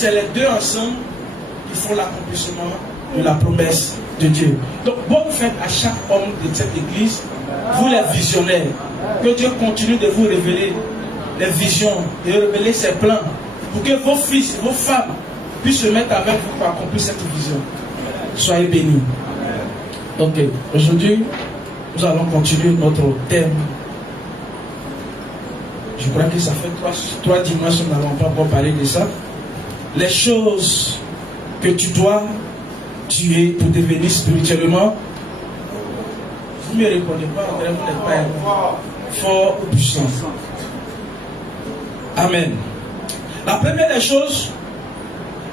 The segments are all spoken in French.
c'est les deux ensemble qui font l'accomplissement de la promesse de Dieu. Donc, bonne fête à chaque homme de cette église, vous les visionnaires. Que Dieu continue de vous révéler les visions, de révéler ses plans, pour que vos fils, vos femmes puissent se mettre avec vous pour accomplir cette vision. Soyez bénis. Donc, aujourd'hui, nous allons continuer notre thème. Je crois que ça fait trois dimanches que nous n'avons pas encore parlé de ça. Les choses que tu dois tuer pour devenir spirituellement. Vous ne me répondez pas, vous n'êtes pas fort ou puissant. Amen. La première des choses,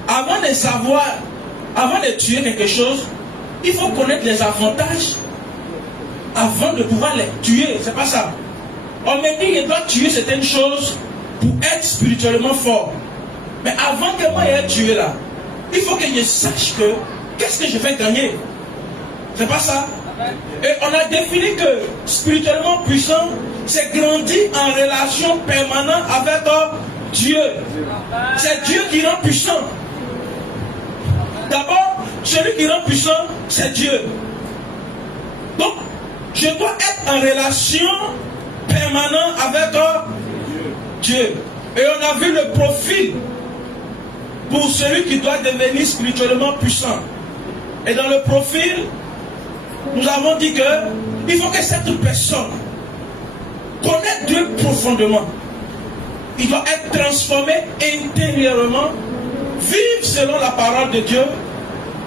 avant de savoir, avant de tuer quelque chose, il faut connaître les avantages avant de pouvoir les tuer. C'est pas ça. On me dit qu'il doit tuer certaines choses pour être spirituellement fort. Mais avant que moi ait tué là, il faut que je sache que qu'est-ce que je vais gagner. C'est pas ça. Et on a défini que spirituellement puissant, c'est grandir en relation permanente avec Dieu. C'est Dieu qui rend puissant. D'abord, celui qui rend puissant, c'est Dieu. Donc, je dois être en relation permanente avec Dieu. Et on a vu le profil pour celui qui doit devenir spirituellement puissant. Et dans le profil, nous avons dit que il faut que cette personne connaisse Dieu profondément. Il doit être transformé intérieurement, vivre selon la parole de Dieu,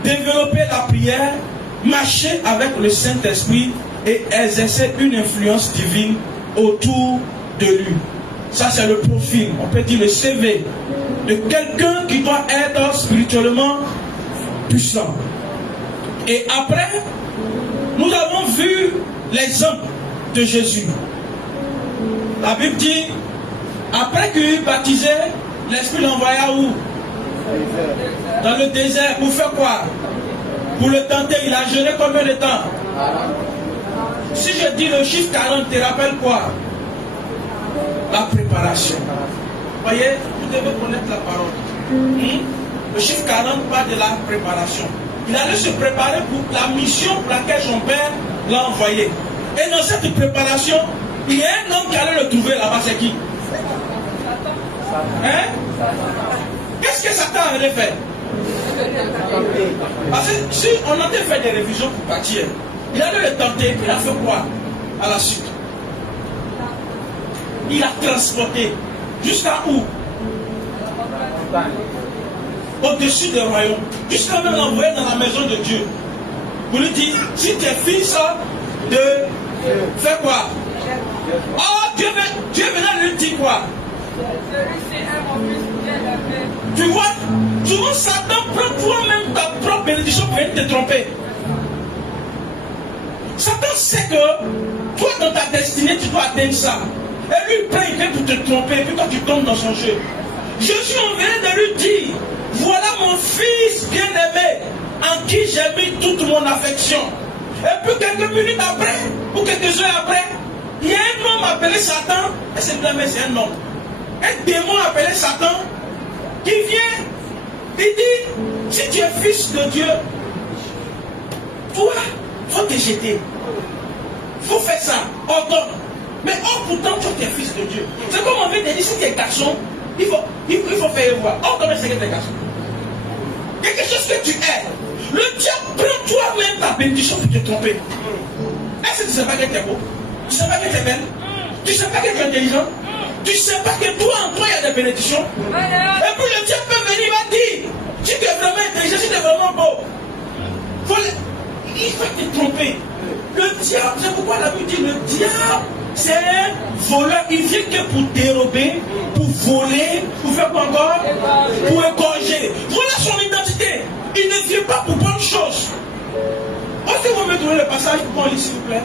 développer la prière, marcher avec le Saint-Esprit et exercer une influence divine autour de lui. Ça, c'est le profil, on peut dire le CV de quelqu'un qui doit être spirituellement puissant. Et après, nous avons vu l'exemple de Jésus. La Bible dit, après qu'il eut baptisé, l'Esprit l'envoya où? Dans le désert. Pour faire quoi? Pour le tenter. Il a jeûné combien de temps? Si je dis le chiffre 40, te rappelle quoi? La préparation. Vous voyez, vous devez connaître la parole. Le chiffre 40 parle de la préparation. Il allait se préparer pour la mission pour laquelle son père l'a envoyé. Et dans cette préparation, il y a un homme qui allait le trouver là-bas, c'est qui? Hein? Qu'est-ce que Satan allait faire? Parce que si on avait fait des révisions pour partir, il allait le tenter, puis il a fait quoi à la suite? Il a transporté jusqu'à où? Au-dessus des royaumes, jusqu'à même l'envoyer dans la maison de Dieu. Vous lui dites, si tu es fils de faire quoi? Oh, Dieu venait lui dire quoi? Tu vois, souvent Satan prend toi-même ta propre bénédiction pour venir te tromper. Satan sait que toi dans ta destinée tu dois atteindre ça. Et lui il prend une idée pour te tromper, et puis quand tu tombes dans son jeu. Jésus en vient de lui dire, voilà mon fils bien-aimé, en qui j'ai mis toute mon affection. Et puis quelques minutes après, ou quelques heures après, il y a un homme appelé Satan, et c'est un homme. Un démon appelé Satan, qui vient, il dit, si tu es fils de Dieu, toi, il faut te jeter. Il faut faire ça, ordonne. Mais pourtant, tu es fils de Dieu. C'est comme on veut te dire, si tu es garçon, il faut faire voir. Ordonne ce que tu es garçon. Quelque chose que tu es. Le diable prend toi-même ta bénédiction pour te tromper. Est-ce que tu ne sais pas que tu es beau? Tu ne sais pas que tu es belle? Tu ne sais pas que tu es intelligent? Tu ne sais pas que toi, en toi, il y a des bénédictions? Et puis le diable peut venir, il va dire, si tu es vraiment intelligent, si tu es vraiment beau, il va te tromper. Le diable, c'est pourquoi la Bible dit, le diable, c'est un voleur. Il vient que pour dérober, pour voler, pour faire quoi encore? Pour égorger. Voilà son identité. Il ne vient pas pour bonne chose. Est-ce que vous me trouvez le passage pour lire, s'il vous plaît?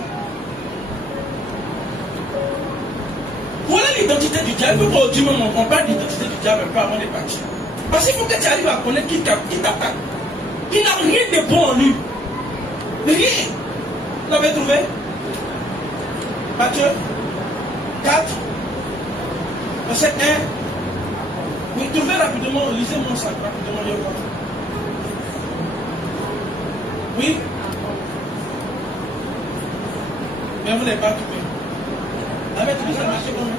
Voilà l'identité du diable. Il faut pas dire, on parle d'identité du diable un peu avant de partir. Parce qu'il faut que tu arrives à connaître qui t'attaque. Il n'a rien de bon en lui. Rien. Vous l'avez trouvé? Matthieu 4, verset Oui, trouvez rapidement, lisez-moi ça rapidement, je vois. Oui. Mais vous n'avez pas trouvé. Avec tout ça, marché comment?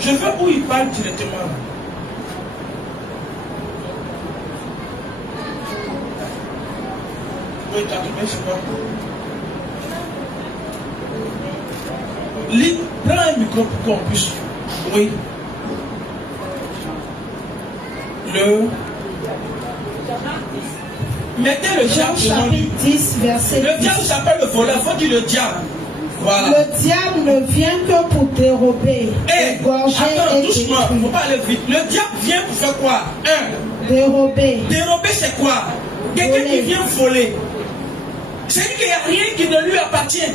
Je veux où il parle directement. Oui, tu as trouvé, c'est quoi? Prends un micro pour qu'on puisse. Oui. Mettez le diable devant lui. 10, verset 10. Le diable s'appelle le voleur. Il faut dire le diable. Voilà. Le diable ne vient que pour dérober, égorger et doucement, il ne faut pas aller vite. Le diable vient pour faire quoi? Dérober. Dérober, c'est quoi? Quelqu'un qui vient voler. C'est qu'il n'y a rien qui ne lui appartient.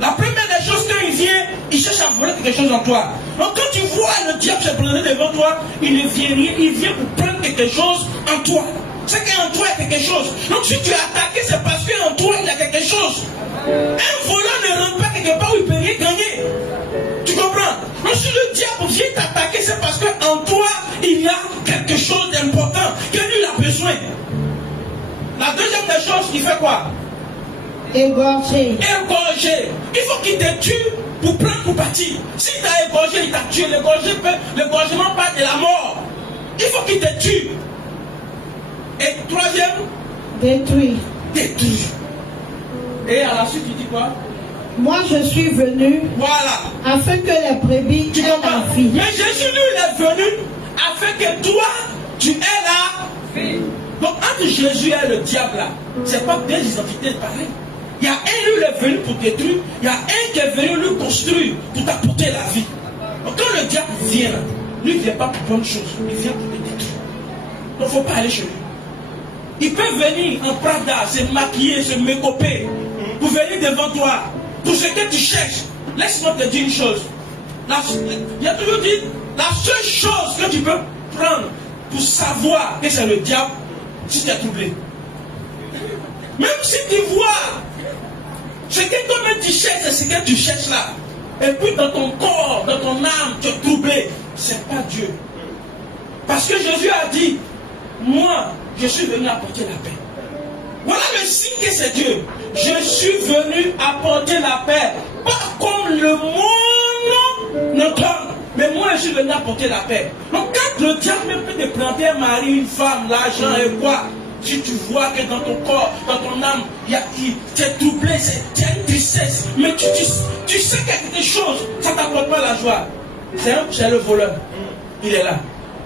La première des choses, quand il vient, il cherche à voler quelque chose en toi. Donc quand tu vois le diable se présenter devant toi, il ne vient rien, il vient pour prendre quelque chose en toi. C'est qu'en toi il y a quelque chose. Donc si tu es attaqué, c'est parce qu'en toi il y a quelque chose. Un volant ne rentre pas quelque part où il ne peut rien gagner. Tu comprends? Donc si le diable vient t'attaquer, c'est parce qu'en toi il y a quelque chose d'important que lui il a besoin. La deuxième des choses, il fait quoi? Égorger. Égorger. Il faut qu'il te tue pour prendre pour partir. S'il t'a égorgé, il t'a tué. L'égorgement part de la mort. Il faut qu'il te tue. Et troisième, détruire. Détruire. Et à la suite, il dit quoi? Moi, je suis venu, voilà, afin que les brebis aient la vie. Mais Jésus, lui, il est venu afin que toi, tu aies la vie. Donc, entre Jésus et le diable, là, c'est pas deux identités pareilles. Il y a un, lui, il est venu pour détruire. Il y a un qui est venu lui construire pour t'apporter la vie. Donc, quand le diable vient, lui, il ne vient pas pour bonne chose. Il vient pour te détruire. Donc, il ne faut pas aller chez lui. Il peut venir en Prada, se maquiller, se mécoper, pour venir devant toi, pour ce que tu cherches. Laisse-moi te dire une chose. Il y a toujours dit, la seule chose que tu peux prendre pour savoir que c'est le diable, si tu es troublé. Même si tu vois ce que toi-même tu cherches, c'est ce que tu cherches là. Et puis dans ton corps, dans ton âme, tu es troublé. C'est pas Dieu. Parce que Jésus a dit, moi, je suis venu apporter la paix. Voilà le signe que c'est Dieu. Je suis venu apporter la paix. Pas comme le monde ne donne. Mais moi, je suis venu apporter la paix. Donc quand le diable même peut te planter un mari, une femme, l'argent et quoi, si tu vois que dans ton corps, dans ton âme, tu es troublé, tu as une tristesse, mais tu sais qu'il y a quelque chose, ça ne t'apporte pas la joie. C'est le voleur. Il est là.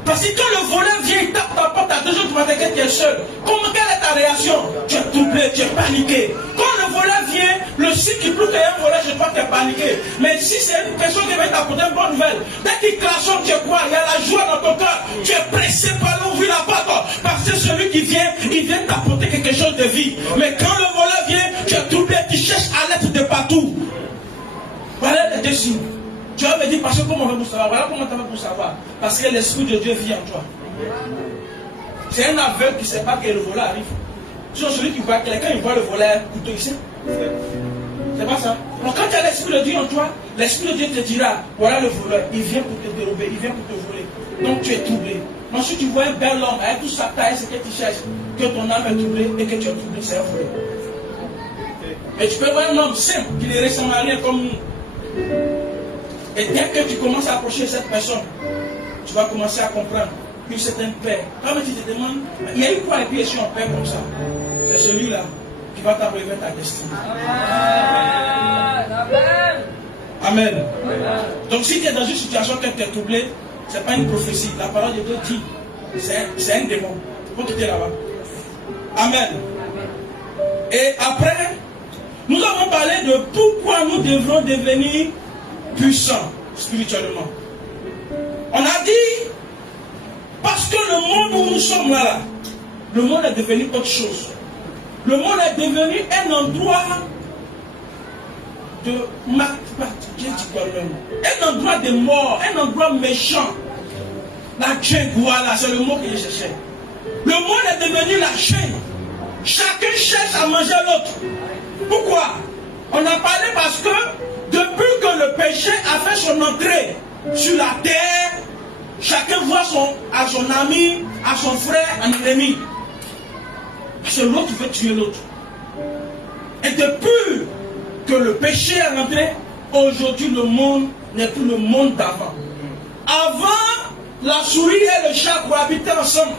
Parce que quand le voleur vient, il tape ta porte à 2 jours du matin que tu es seul. Quelle est ta réaction? Tu es troublé, tu es paniqué. Quand le voleur vient, le signe qui prouve qu'il y a un voleur, je crois que tu es paniqué. Mais si c'est une personne qui va t'apporter une bonne nouvelle, dès qu'il klaxonne, tu es quoi? Il y a la joie dans ton cœur. Tu es pressé par l'ouvrir la porte. Parce que celui qui vient, il vient t'apporter quelque chose de vie. Mais quand le voleur vient, tu es troublé, tu cherches à l'être de partout. Voilà les deux signes. Tu vas me dire, parce que comment on va pour savoir? Voilà comment tu vas pour savoir. Parce que l'Esprit de Dieu vit en toi. C'est un aveugle qui ne sait pas que le voleur arrive. Sinon, celui qui voit quelqu'un, il voit le voleur couteau ici. C'est pas ça. Donc, quand tu as l'Esprit de Dieu en toi, l'Esprit de Dieu te dira, voilà le voleur, il vient pour te dérober, il vient pour te voler. Donc, tu es troublé. Donc, si tu vois un bel homme avec toute sa taille, ce que tu cherches, que ton âme est troublée et que tu es troublé, c'est un voleur. Mais tu peux voir un homme simple qui ne ressemble à rien comme nous. Et dès que tu commences à approcher cette personne, tu vas commencer à comprendre que c'est un père. Quand tu te demandes, il y a eu quoi et puis je suis en paix comme ça? C'est celui-là qui va t'arriver ta destinée. Amen. Donc si tu es dans une situation que tu es troublé, ce n'est pas une prophétie. La parole de Dieu dit, c'est un démon. Il faut quitter là-bas. Amen. Et après, nous avons parlé de pourquoi nous devrons devenir puissant spirituellement. On a dit, parce que le monde où nous sommes là, le monde est devenu autre chose. Le monde est devenu un endroit de un endroit de mort, un endroit méchant. La jungle, voilà, c'est le mot que je cherchais. Le monde est devenu la jungle. Chacun cherche à manger l'autre. Pourquoi? On a parlé parce que depuis que le péché a fait son entrée sur la terre, chacun voit à son ami, à son frère, un ennemi. Parce que l'autre veut tuer l'autre. Et depuis que le péché est rentré, aujourd'hui le monde n'est plus le monde d'avant. Avant, la souris et le chat cohabitaient ensemble.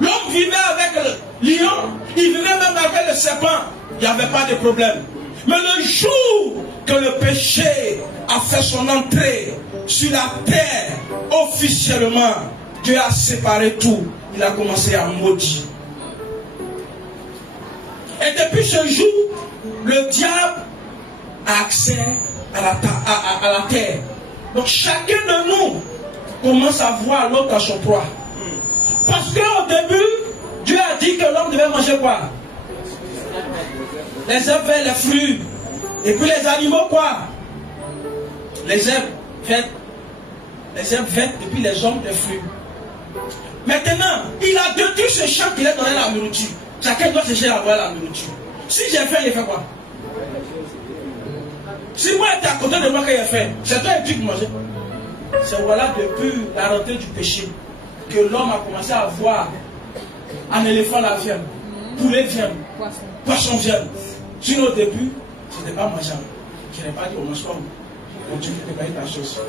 L'homme vivait avec le lion, il vivait même avec le serpent. Il n'y avait pas de problème. Mais le jour que le péché a fait son entrée sur la terre, officiellement, Dieu a séparé tout. Il a commencé à maudire. Et depuis ce jour, le diable a accès à la terre. Donc chacun de nous commence à voir l'autre à son proie. Parce qu'au début, Dieu a dit que l'homme devait manger quoi? Les herbes vertes, les fruits. Et puis les animaux quoi? Les herbes vertes. Les herbes vertes et puis les hommes, les fruits. Maintenant, il a détruit ce champ qu'il a donné la nourriture. Chacun doit chercher à avoir la nourriture. Si j'ai faim, il fait quoi? Si moi j'étais à côté de moi quand il a faim, c'est toi et tu qui mangeais. C'est voilà depuis la rentrée du péché que l'homme a commencé à voir un éléphant la viande, poulet viande, poisson viande. Sinon au début, ce n'était pas mangeable. Je n'ai pas dit on mange pas. Continue de payer ta chose.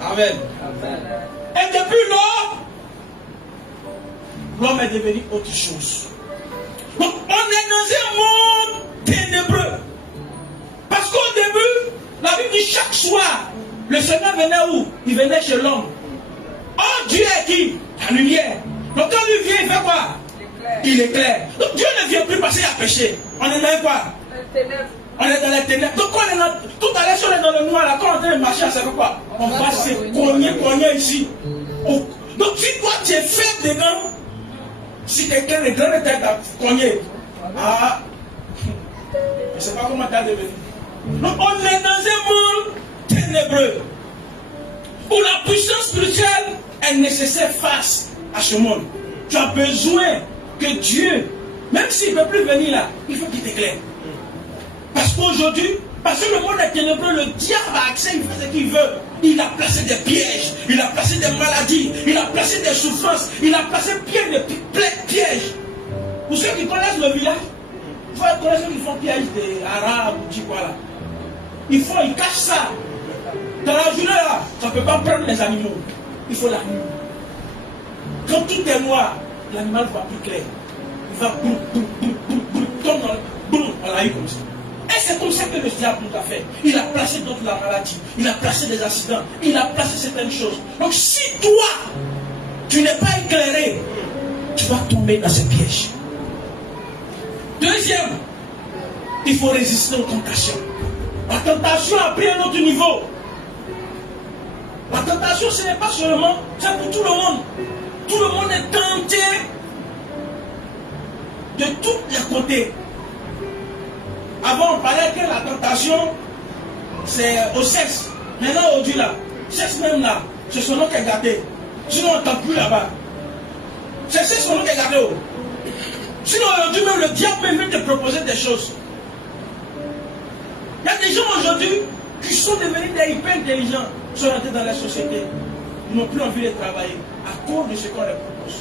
Amen. Et depuis lors, l'homme est devenu autre chose. Donc on est dans un monde ténébreux. Parce qu'au début, la Bible dit chaque soir, le Seigneur venait où? Il venait chez l'homme. Oh, Dieu est qui? La lumière. Donc quand lui vient, il fait quoi? Il éclaire. Donc Dieu ne vient plus parce qu'il a péché. On est dans quoi? On est dans les ténèbres. Donc quand on est dans, tout à l'heure, si on est dans le noir, là, quand on est en train de marcher, ça fait quoi? On va se cogner ici. Oh. Donc si toi tu es faible dedans, si quelqu'un est grand de tête à cogner, ah, je ne sais pas comment tu as devenu. Donc on est dans un monde ténébreux où la puissance spirituelle est nécessaire face à ce monde. Tu as besoin que Dieu, même s'il ne peut plus venir là, il faut qu'il t'éclaire. Parce qu'aujourd'hui, parce que le monde est ténébreux, le diable a accès, il fait ce qu'il veut. Il a placé des pièges, il a placé des maladies, il a placé des souffrances, il a placé plein de pièges. Pour ceux qui connaissent le village, il faut connaître ceux qui font piège des arabes ou du quoi là. Ils cachent ça. Dans la journée là, ça ne peut pas prendre les animaux. Il faut la nuit. Quand tout est noir, l'animal va plus clair. Il va boum, boum, boum, boum, boum, comme dans le boum, on l'a eu comme ça. Et c'est comme ça que le diable nous a fait. Il a placé d'autres la maladie, il a placé des accidents, il a placé certaines choses. Donc si toi, tu n'es pas éclairé, tu vas tomber dans ce piège. Deuxième, il faut résister aux tentations. La tentation a pris un autre niveau. La tentation, ce n'est pas seulement, c'est pour tout le monde. Tout le monde est tenté de tous les côtés. Avant, on parlait que la tentation, c'est au sexe. Maintenant, aujourd'hui, là, sexe même là, c'est son nom qui est gâté. Sinon, on n'entend plus là-bas. C'est son nom qui est gâté. Oh. Sinon, aujourd'hui, même le diable peut te proposer des choses. Il y a des gens aujourd'hui qui sont devenus des hyper intelligents, sont rentrés dans la société. Ils n'ont plus envie de travailler à cause de ce qu'on leur propose.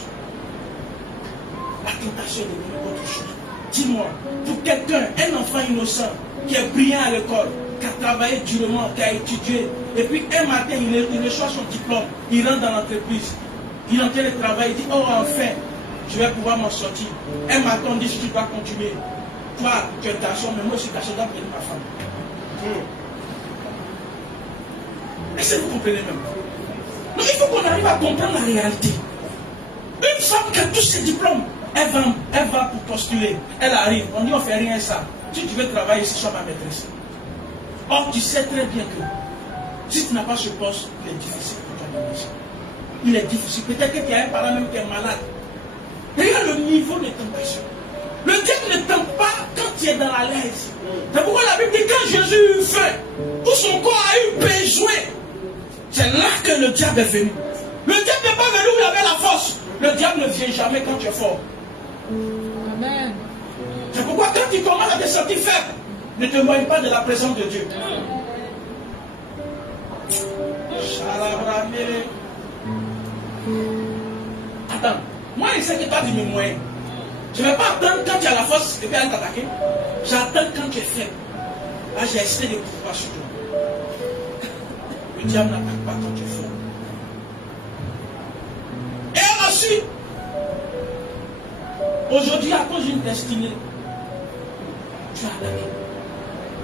La tentation est devenue autre chose. Dis-moi, pour quelqu'un, un enfant innocent, qui est brillant à l'école, qui a travaillé durement, qui a étudié, et puis un matin, il reçoit son diplôme, il rentre dans l'entreprise, il est en train de travailler, il dit, oh enfin, je vais pouvoir m'en sortir. Un matin, on dit, si tu dois continuer, toi, tu es garçon, mais moi aussi, garçon, je dois prendre ma femme. Est-ce que vous comprenez même? Donc il faut qu'on arrive à comprendre la réalité. Une femme qui a tous ses diplômes, elle va pour postuler, elle arrive, on dit on ne fait rien ça. Si tu veux travailler, c'est soit ma maîtresse. Or, tu sais très bien que si tu n'as pas ce poste, il est difficile pour toi de manger. Il est difficile. Peut-être que tu as un parent même qui est malade. Regarde le niveau de tentation. Le diable ne tente pas quand tu es dans la l'aise. C'est pourquoi la Bible dit quand Jésus eut faim, où son corps a eu besoin, c'est là que le diable est venu. Le diable n'est pas venu où il avait la force. Le diable ne vient jamais quand tu es fort. Amen. C'est pourquoi quand tu commences à te sentir faible, ne te moque pas de la présence de Dieu. Attends, moi je sais que toi tu me moyens. Je ne vais pas attendre quand tu as la force et puis aller t'attaquer. J'attends quand tu es faible. Là j'ai essayé de pouvoir sur toi. Le diable n'attaque pas quand tu es fort. Et ensuite, aujourd'hui, à cause d'une destinée, tu as attaqué.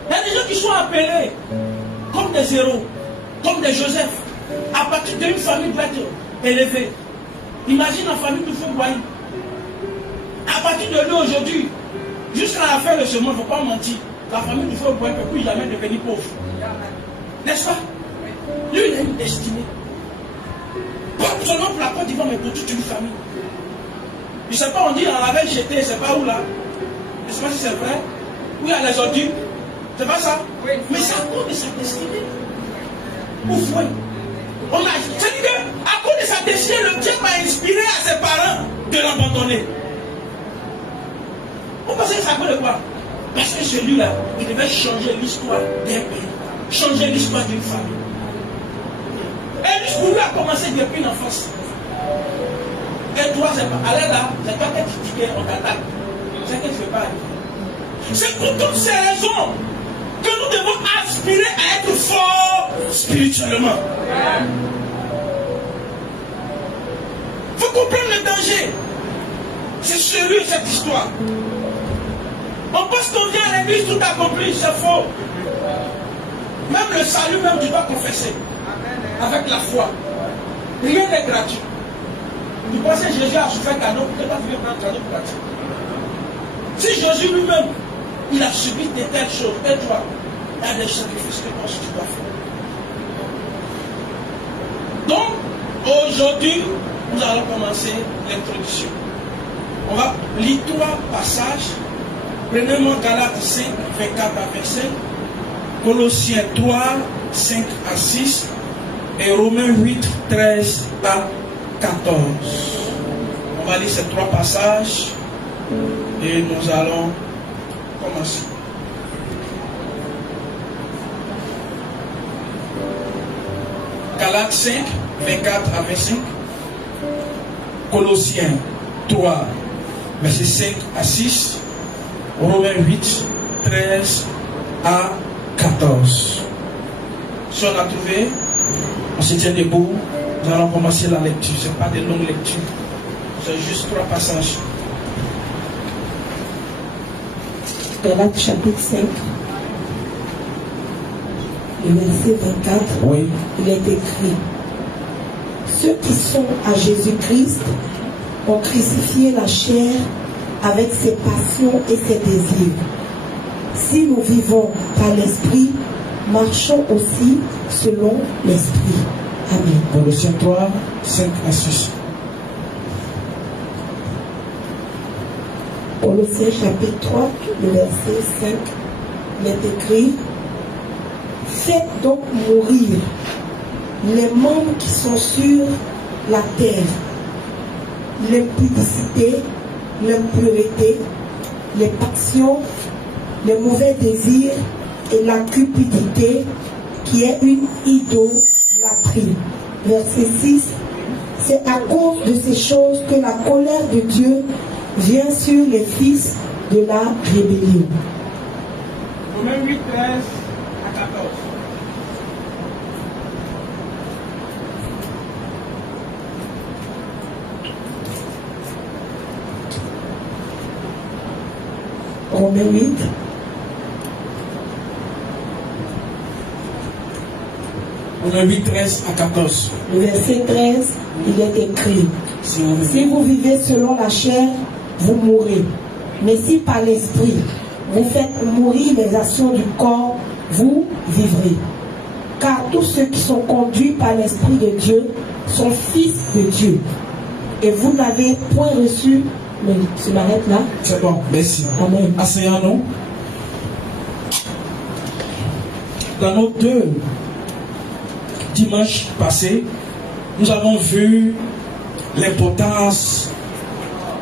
Il y a des gens qui sont appelés comme des héros, comme des Joseph, à partir d'une famille doit être élevée. Imagine la famille du feu Boaï. À partir de lui aujourd'hui, jusqu'à la fin de ce monde, il ne faut pas mentir, la famille du feu Boaï ne peut plus jamais devenir pauvre. N'est-ce pas? Lui, il a une destinée. Pas seulement pour la Côte d'Ivoire, mais pour toute une famille. Je ne sais pas, on dit on l'avait jeté, je ne sais pas où là. Je ne sais pas si c'est vrai. Où il y a les ordures. C'est pas ça? Oui. Mais c'est à cause de sa destinée. Ouf, oui. C'est-à-dire qu'à cause de sa destinée, le diable a inspiré à ses parents de l'abandonner. Vous pensez que c'est à cause de quoi? Parce que celui-là, il devait changer l'histoire d'un pays, changer l'histoire d'une famille. Et lui, lui a commencé depuis l'enfance. Et toi, c'est pas. Allez là, c'est toi qui critiques, on t'attaque. C'est que tu ne fais pas arriver. C'est pour toutes ces raisons que nous devons aspirer à être forts spirituellement. Il faut comprendre le danger. C'est sérieux cette histoire. On pense qu'on vient à l'église tout accompli, c'est faux. Même le salut, même tu dois confesser. Avec la foi. Rien n'est gratuit. Tu penses que Jésus a souffert cadeau pour que toi tu viens prendre cadeau pour gratuit. Si Jésus lui-même, il a subi de telles choses, et toi, il y a des sacrifices que toi tu dois faire. Donc, aujourd'hui, nous allons commencer l'introduction. On va lire 3 passages. Prenez-moi Galates 5, 24 à 25, Colossiens 3, 5 à 6 et Romains 8, 13 à 14. On va lire ces 3 passages et nous allons commencer. Galates 5, 24 à 25, Colossiens 3, versets 5 à 6, Romains 8, 13 à 14. Si on a trouvé, on se tient debout, nous allons commencer la lecture. Ce n'est pas de longues lectures, c'est juste 3 passages. Galates chapitre 5, le verset 24, oui. Il est écrit: ceux qui sont à Jésus-Christ ont crucifié la chair avec ses passions et ses désirs. Si nous vivons par l'esprit, marchons aussi selon l'esprit. Amen. Colossiens 3, 5 à 6. Colossiens chapitre 3, le verset 5, il est écrit: faites donc mourir les membres qui sont sur la terre, l'impudicité, l'impureté, les passions, les mauvais désirs et la cupidité qui est une idolâtrie. Verset 6. C'est à cause de ces choses que la colère de Dieu vient sur les fils de la rébellion. Romains 8, 13 à 14. Romains 8. Romains 8, 13 à 14. Le verset 13, il est écrit: si vous vivez selon la chair, vous mourrez. Mais si par l'esprit, vous faites mourir les actions du corps, vous vivrez. Car tous ceux qui sont conduits par l'Esprit de Dieu sont fils de Dieu. Et vous n'avez point reçu... Mais je m'arrête là. C'est bon, merci. Amen. Asseyons-nous. Dans nos 2 dimanches passés, nous avons vu l'importance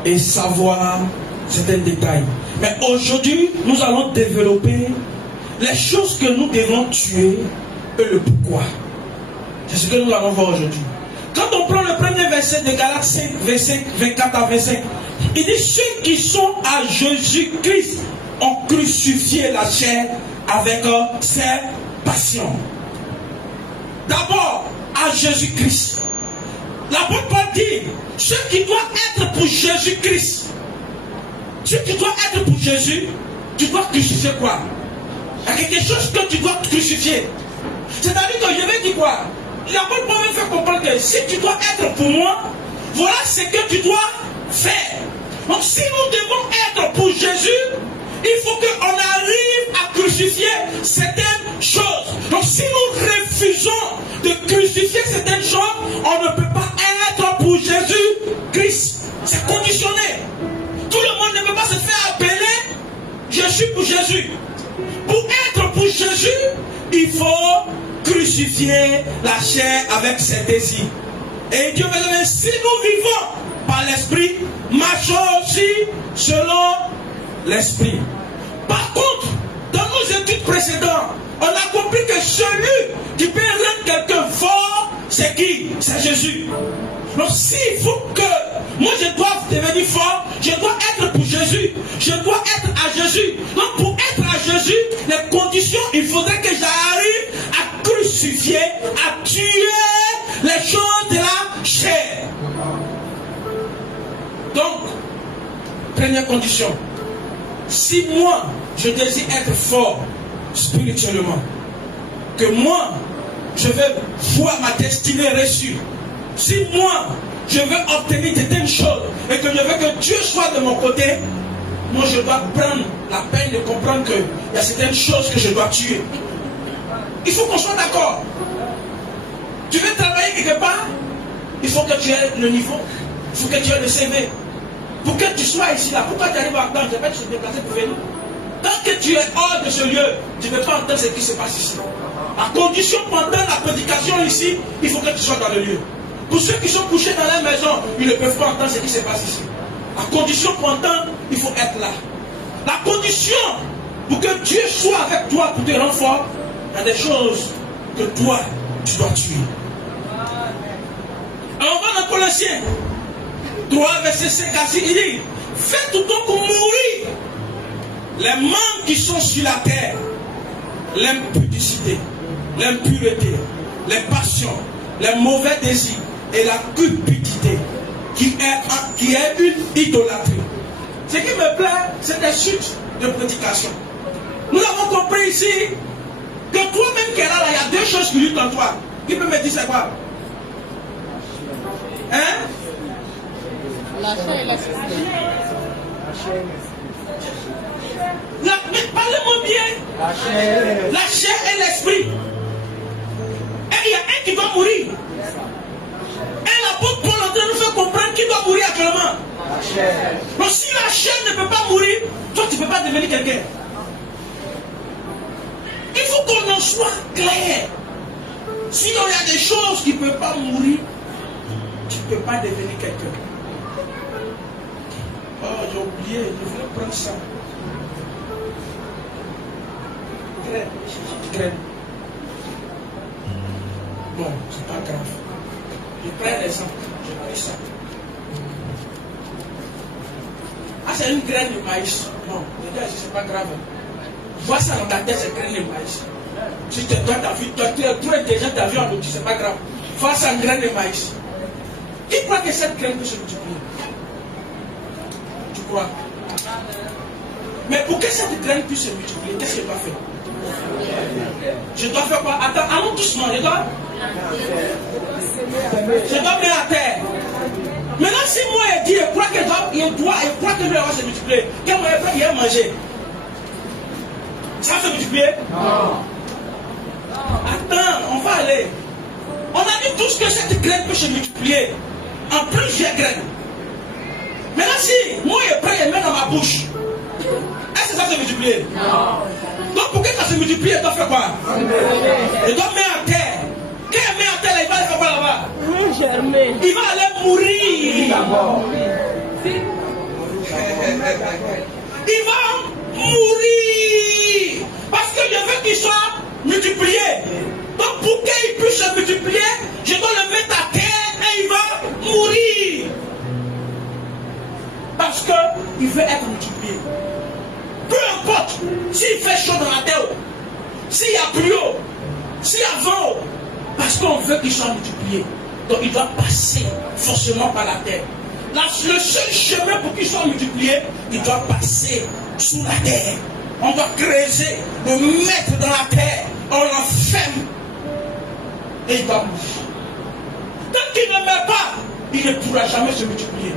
et savoir certains détails. Mais aujourd'hui, nous allons développer les choses que nous devons tuer et le pourquoi. C'est ce que nous allons voir aujourd'hui. Quand on prend le premier verset de Galates 5, verset 24 à 25, il dit ceux qui sont à Jésus-Christ ont crucifié la chair avec ses passions. D'abord, à Jésus-Christ. L'apôtre Paul dit, ce qui doit être pour Jésus-Christ, ce qui doit être pour Jésus, tu dois crucifier quoi? Il y a quelque chose que tu dois crucifier. C'est-à-dire que je vais dire quoi? L'apôtre Paul me fait comprendre que si tu dois être pour moi, voilà ce que tu dois faire. Donc si nous devons être pour Jésus, il faut qu'on arrive à crucifier certaines choses. Donc si nous refusons de crucifier certaines choses, on ne peut pas être pour Jésus-Christ. C'est conditionné. Tout le monde ne peut pas se faire appeler je suis pour Jésus. Pour être pour Jésus, il faut crucifier la chair avec ses désirs. Et Dieu me dit, si nous vivons par l'esprit, marchons aussi selon l'esprit. Par contre, dans nos études précédentes, on a compris que celui qui peut rendre quelqu'un fort, c'est qui? C'est Jésus. Donc s'il faut que moi je dois devenir fort, je dois être pour Jésus, je dois être à Jésus. Donc pour être à Jésus, les conditions, il faudrait que j'arrive à crucifier, à tuer les choses de la chair. Donc, première condition, si moi je désire être fort spirituellement, que moi je veux voir ma destinée reçue, si moi je veux obtenir certaines choses et que je veux que Dieu soit de mon côté, moi je dois prendre la peine de comprendre qu'il y a certaines choses que je dois tuer. Il faut qu'on soit d'accord. Tu veux travailler quelque part, il faut que tu aies le niveau, il faut que tu aies le CV. Pour que tu sois ici là, pourquoi tu arrives en temps, tu vas te déplacer pour venir. Tant que tu es hors de ce lieu, tu ne peux pas entendre ce qui se passe ici. À condition, pendant la prédication ici, il faut que tu sois dans le lieu. Pour ceux qui sont couchés dans la maison, ils ne peuvent pas entendre ce qui se passe ici. À condition, pendant, il faut être là. La condition pour que Dieu soit avec toi pour te rendre fort, il y a des choses que toi, tu dois tuer. Alors on va dans Colossiens 3, verset 5 à 6, il dit, faites tout donc mourir les membres qui sont sur la terre, l'impudicité, l'impureté, les passions, les mauvais désirs et la cupidité, qui est une idolâtrie. Ce qui me plaît, c'est des chutes de prédication. Nous avons compris ici que toi-même qui es là, il y a deux choses qui luttent en toi. Qui peut me dire c'est quoi? Hein? La chair et l'esprit. Mais parlez-moi bien. La chair et l'esprit. Et il y a un qui doit mourir. Et l'apôtre Paul est en train de nous faire comprendre qui doit mourir actuellement. Donc si la chair ne peut pas mourir, toi tu ne peux pas devenir quelqu'un. Il faut qu'on en soit clair. Sinon il y a des choses qui ne peuvent pas mourir, tu ne peux pas devenir quelqu'un. Oh, j'ai oublié, je voulais prendre ça. Graine. Bon, c'est pas grave. Je prends l'exemple. Je prends ça. Ah, c'est une graine de maïs. Non, c'est pas grave. Vois ça dans ta tête, c'est une graine de maïs. Si toi, ta vie, toi, tu es déjà ta vie en outil, c'est pas grave. Vois ça une graine de maïs. Qui croit que cette graine peut se multiplier? Tu crois? Mais pour que cette graine puisse se multiplier, qu'est-ce que je dois faire? Je dois faire quoi? Attends, allons doucement. Je dois mettre à terre. Maintenant, si moi je dis, je crois que je dois se multiplier, qu'est-ce que je vais manger? Ça va se multiplier? Non. Attends, on va aller. On a dit tous que cette graine peut se multiplier en plusieurs graines. Maintenant, si moi je prends et mets dans ma bouche, est-ce que ça va se multiplier? Non. Donc pour que ça se multiplie, il doit faire quoi? Il doit mettre à terre. Quand il met à terre, il va aller faire quoi là-bas? Il va aller mourir. Il va mourir. Parce que je veux qu'il soit multiplié. Donc pour qu'il puisse se multiplier, je dois le mettre à terre et il va mourir. Parce qu'il veut être multiplié. Peu importe s'il fait chaud dans la terre, s'il y a plus haut, s'il y a vent, parce qu'on veut qu'il soit multiplié. Donc il doit passer forcément par la terre. Le seul chemin pour qu'il soit multiplié, il doit passer sous la terre. On doit creuser, le mettre dans la terre, on l'enferme et il va mourir. Tant qu'il ne meurt pas, il ne pourra jamais se multiplier.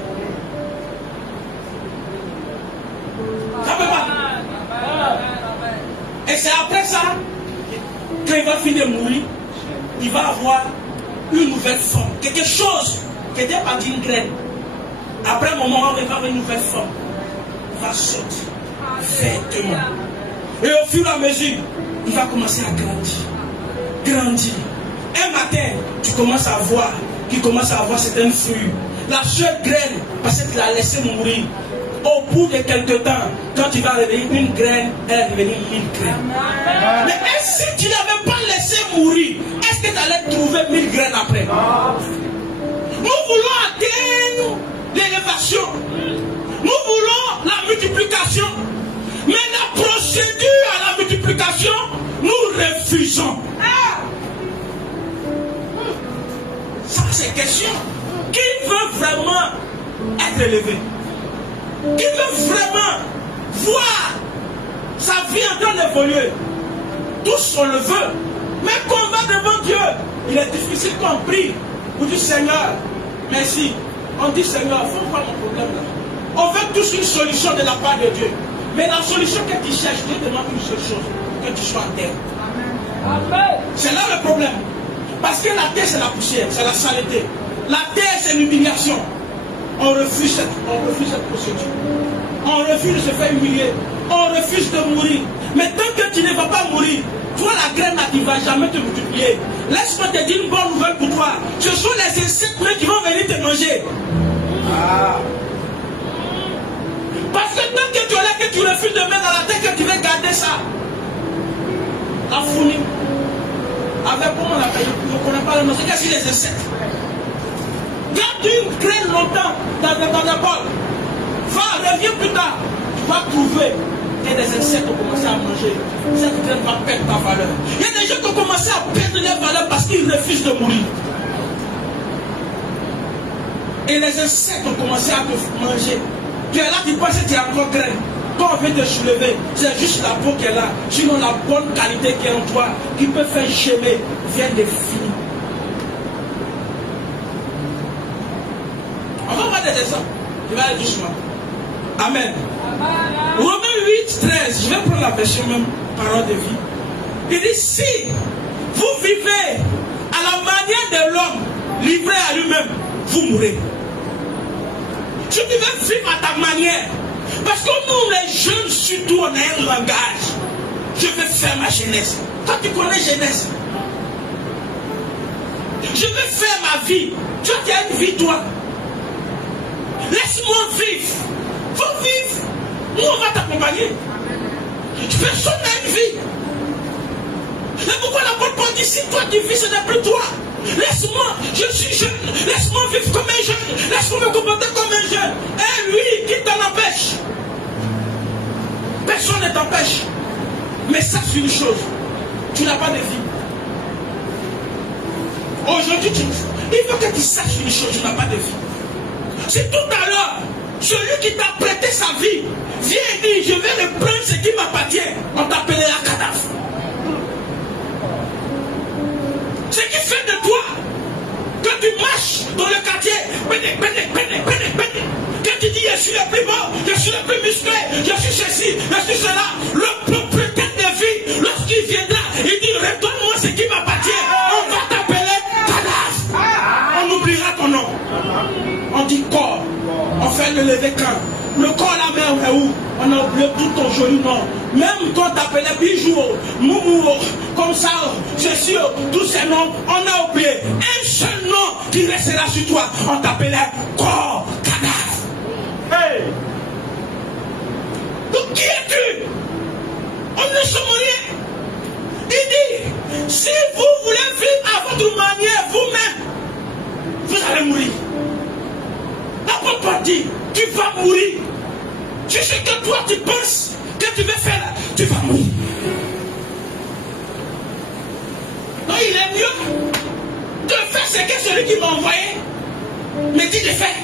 Ça peut pas. Et c'est après ça, quand il va finir de mourir, il va avoir une nouvelle forme. Quelque chose qui était pas d'une graine. Après un moment, il va avoir une nouvelle forme. Il va sortir. Vêtements. Et au fur et à mesure, il va commencer à grandir. Grandir. Un matin, tu commences à voir qu'il commence à avoir certaines fruits. La seule graine, parce qu'il l'a laissé mourir. Au bout de quelques temps, quand tu vas réveiller une graine, elle est devenue 1000 graines. Mais si tu n'avais pas laissé mourir, est-ce que tu allais trouver 1000 graines après? Nous voulons atteindre l'élévation. Nous voulons la multiplication. Mais la procédure à la multiplication, nous refusons. Ça, c'est question. Qui veut vraiment être élevé? Qui veut vraiment voir sa vie en train d'évoluer? Tous on le veut. Mais quand on va devant Dieu, il est difficile qu'on prie. On dit Seigneur, merci. On dit Seigneur, il faut voir mon problème là. On veut tous une solution de la part de Dieu. Mais la solution que tu cherches, Dieu demande une seule chose, que tu sois en terre. C'est là le problème. Parce que la terre c'est la poussière, c'est la saleté. La terre c'est l'humiliation. On refuse cette procédure. On refuse de se faire humilier. On refuse de mourir. Mais tant que tu ne vas pas mourir, toi la graine là, tu ne vas jamais te multiplier. Laisse-moi te dire une bonne nouvelle pour toi. Ce sont les insectes qui vont venir te manger. Parce que tant que tu es là, que tu refuses de mettre dans la terre, que tu veux garder ça. La fourmi. Avec comment on appelle? Je ne connais pas le nom. C'est qu'est-ce que les insectes? Garde une graine longtemps dans la bol. Reviens plus tard. Tu vas trouver que des insectes ont commencé à manger. Cette graine va perdre ta valeur. Il y a des gens qui ont commencé à perdre leur valeur parce qu'ils refusent de mourir. Et les insectes ont commencé à te manger. Tu es là, tu penses que tu as encore graine. Quand on vient te soulever, c'est juste la peau qui est là. Sinon la bonne qualité qui est en toi, qui peut faire gémer, vient de finir. On va voir des exemples. Je vais aller doucement. Amen. Romains 8, 13. Je vais prendre la version même, parole de vie. Il dit, si vous vivez à la manière de l'homme, livré à lui-même, vous mourrez. Si tu veux vivre à ta manière, parce que nous les jeunes surtout on a un langage. Je veux faire ma jeunesse. Toi tu connais jeunesse. Je veux faire ma vie. Toi tu as une vie toi. Laisse-moi vivre. Faut vivre. Nous on va t'accompagner. Personne n'a une vie. Mais pourquoi l'apôtre Paul dit si toi tu vis, ce n'est plus toi. Laisse-moi, je suis jeune. Laisse-moi vivre comme un jeune. Laisse-moi me comporter comme un jeune. Et lui, qui t'en empêche? Personne ne t'empêche. Mais sache une chose. Tu n'as pas de vie. Aujourd'hui, il faut que tu saches une chose. Tu n'as pas de vie. Si tout à l'heure, celui qui t'a prêté sa vie vient et dit, je vais reprendre ce qui m'appartient, on t'appellera cadavre. Ce qui fait de toi, quand tu marches dans le quartier, quand tu dis je suis le plus beau, je suis le plus musclé, je suis ceci, je suis cela, le propriétaire de vie, lorsqu'il viendra, il dit redonne-moi ce qui m'appartient, on va t'appeler cadavre. On oubliera ton nom. On dit corps, on fait le lever quand. Le corps la main est où? On a oublié tout ton joli nom. Même quand on t'appelait Bijou, Moumou, comme ça, ceci, tous ces noms, on a oublié. Un seul nom qui restera sur toi, on t'appelait corps, cadavre. Hey! Donc qui es-tu? On ne somme rien. Il dit, si vous voulez vivre à votre manière, vous-même, vous allez mourir. N'importe pas dit, tu vas mourir. C'est ce que toi tu penses que tu veux faire là, tu vas mourir. Donc il est mieux de faire ce que celui qui m'a envoyé me dit de faire.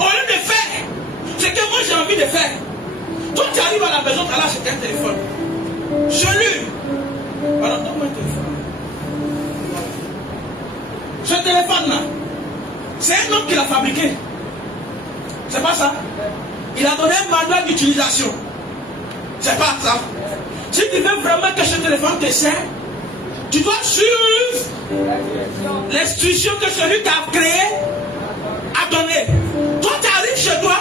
Au lieu de faire ce que moi j'ai envie de faire. Toi tu arrives à la maison, tu as là acheté un téléphone. Celui. Voilà, donne-moi un téléphone. Ce téléphone-là, c'est un homme qui l'a fabriqué. C'est pas ça. Il a donné un manuel d'utilisation. C'est pas ça. Si tu veux vraiment que ce téléphone te sert, tu dois suivre l'instruction que celui qui a créé a donné. Toi, tu arrives chez toi,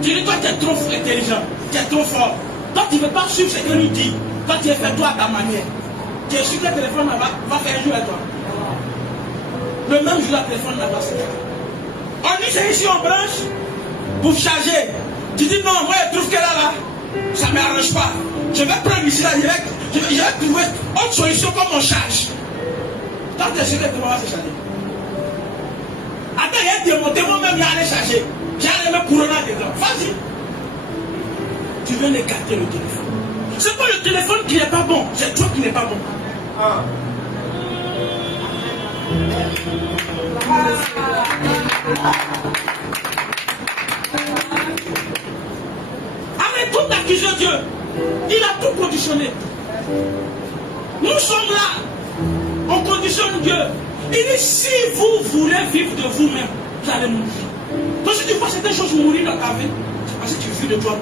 tu dis toi, tu es trop intelligent, tu es trop fort. Toi, tu ne veux pas suivre ce que lui dit. Toi, tu es fait toi à ta manière. Tu es sûr que le téléphone va faire un jour à toi. Le même jour, le téléphone n'a pas se faire. On dit c'est ici, on branche pour charger. Tu dis non, moi je trouve que là, ça ne m'arrange pas. Je vais prendre ici, là, je vais trouver autre solution comme on charge. Quand tu es sûr que tu vas se charger. Attends, il y a un démonté, moi-même, j'allais charger. J'allais mettre couronner dedans. Vas-y. Tu viens d'écarter le téléphone. C'est pas le téléphone qui n'est pas bon, c'est toi qui n'est pas bon. Arrêtons d'accuser Dieu. Il a tout conditionné. Nous sommes là. On conditionne Dieu. Il dit si vous voulez vivre de vous-même, vous allez mourir. Donc si tu vois certaines choses mourir dans ta vie, c'est parce que tu vis de toi.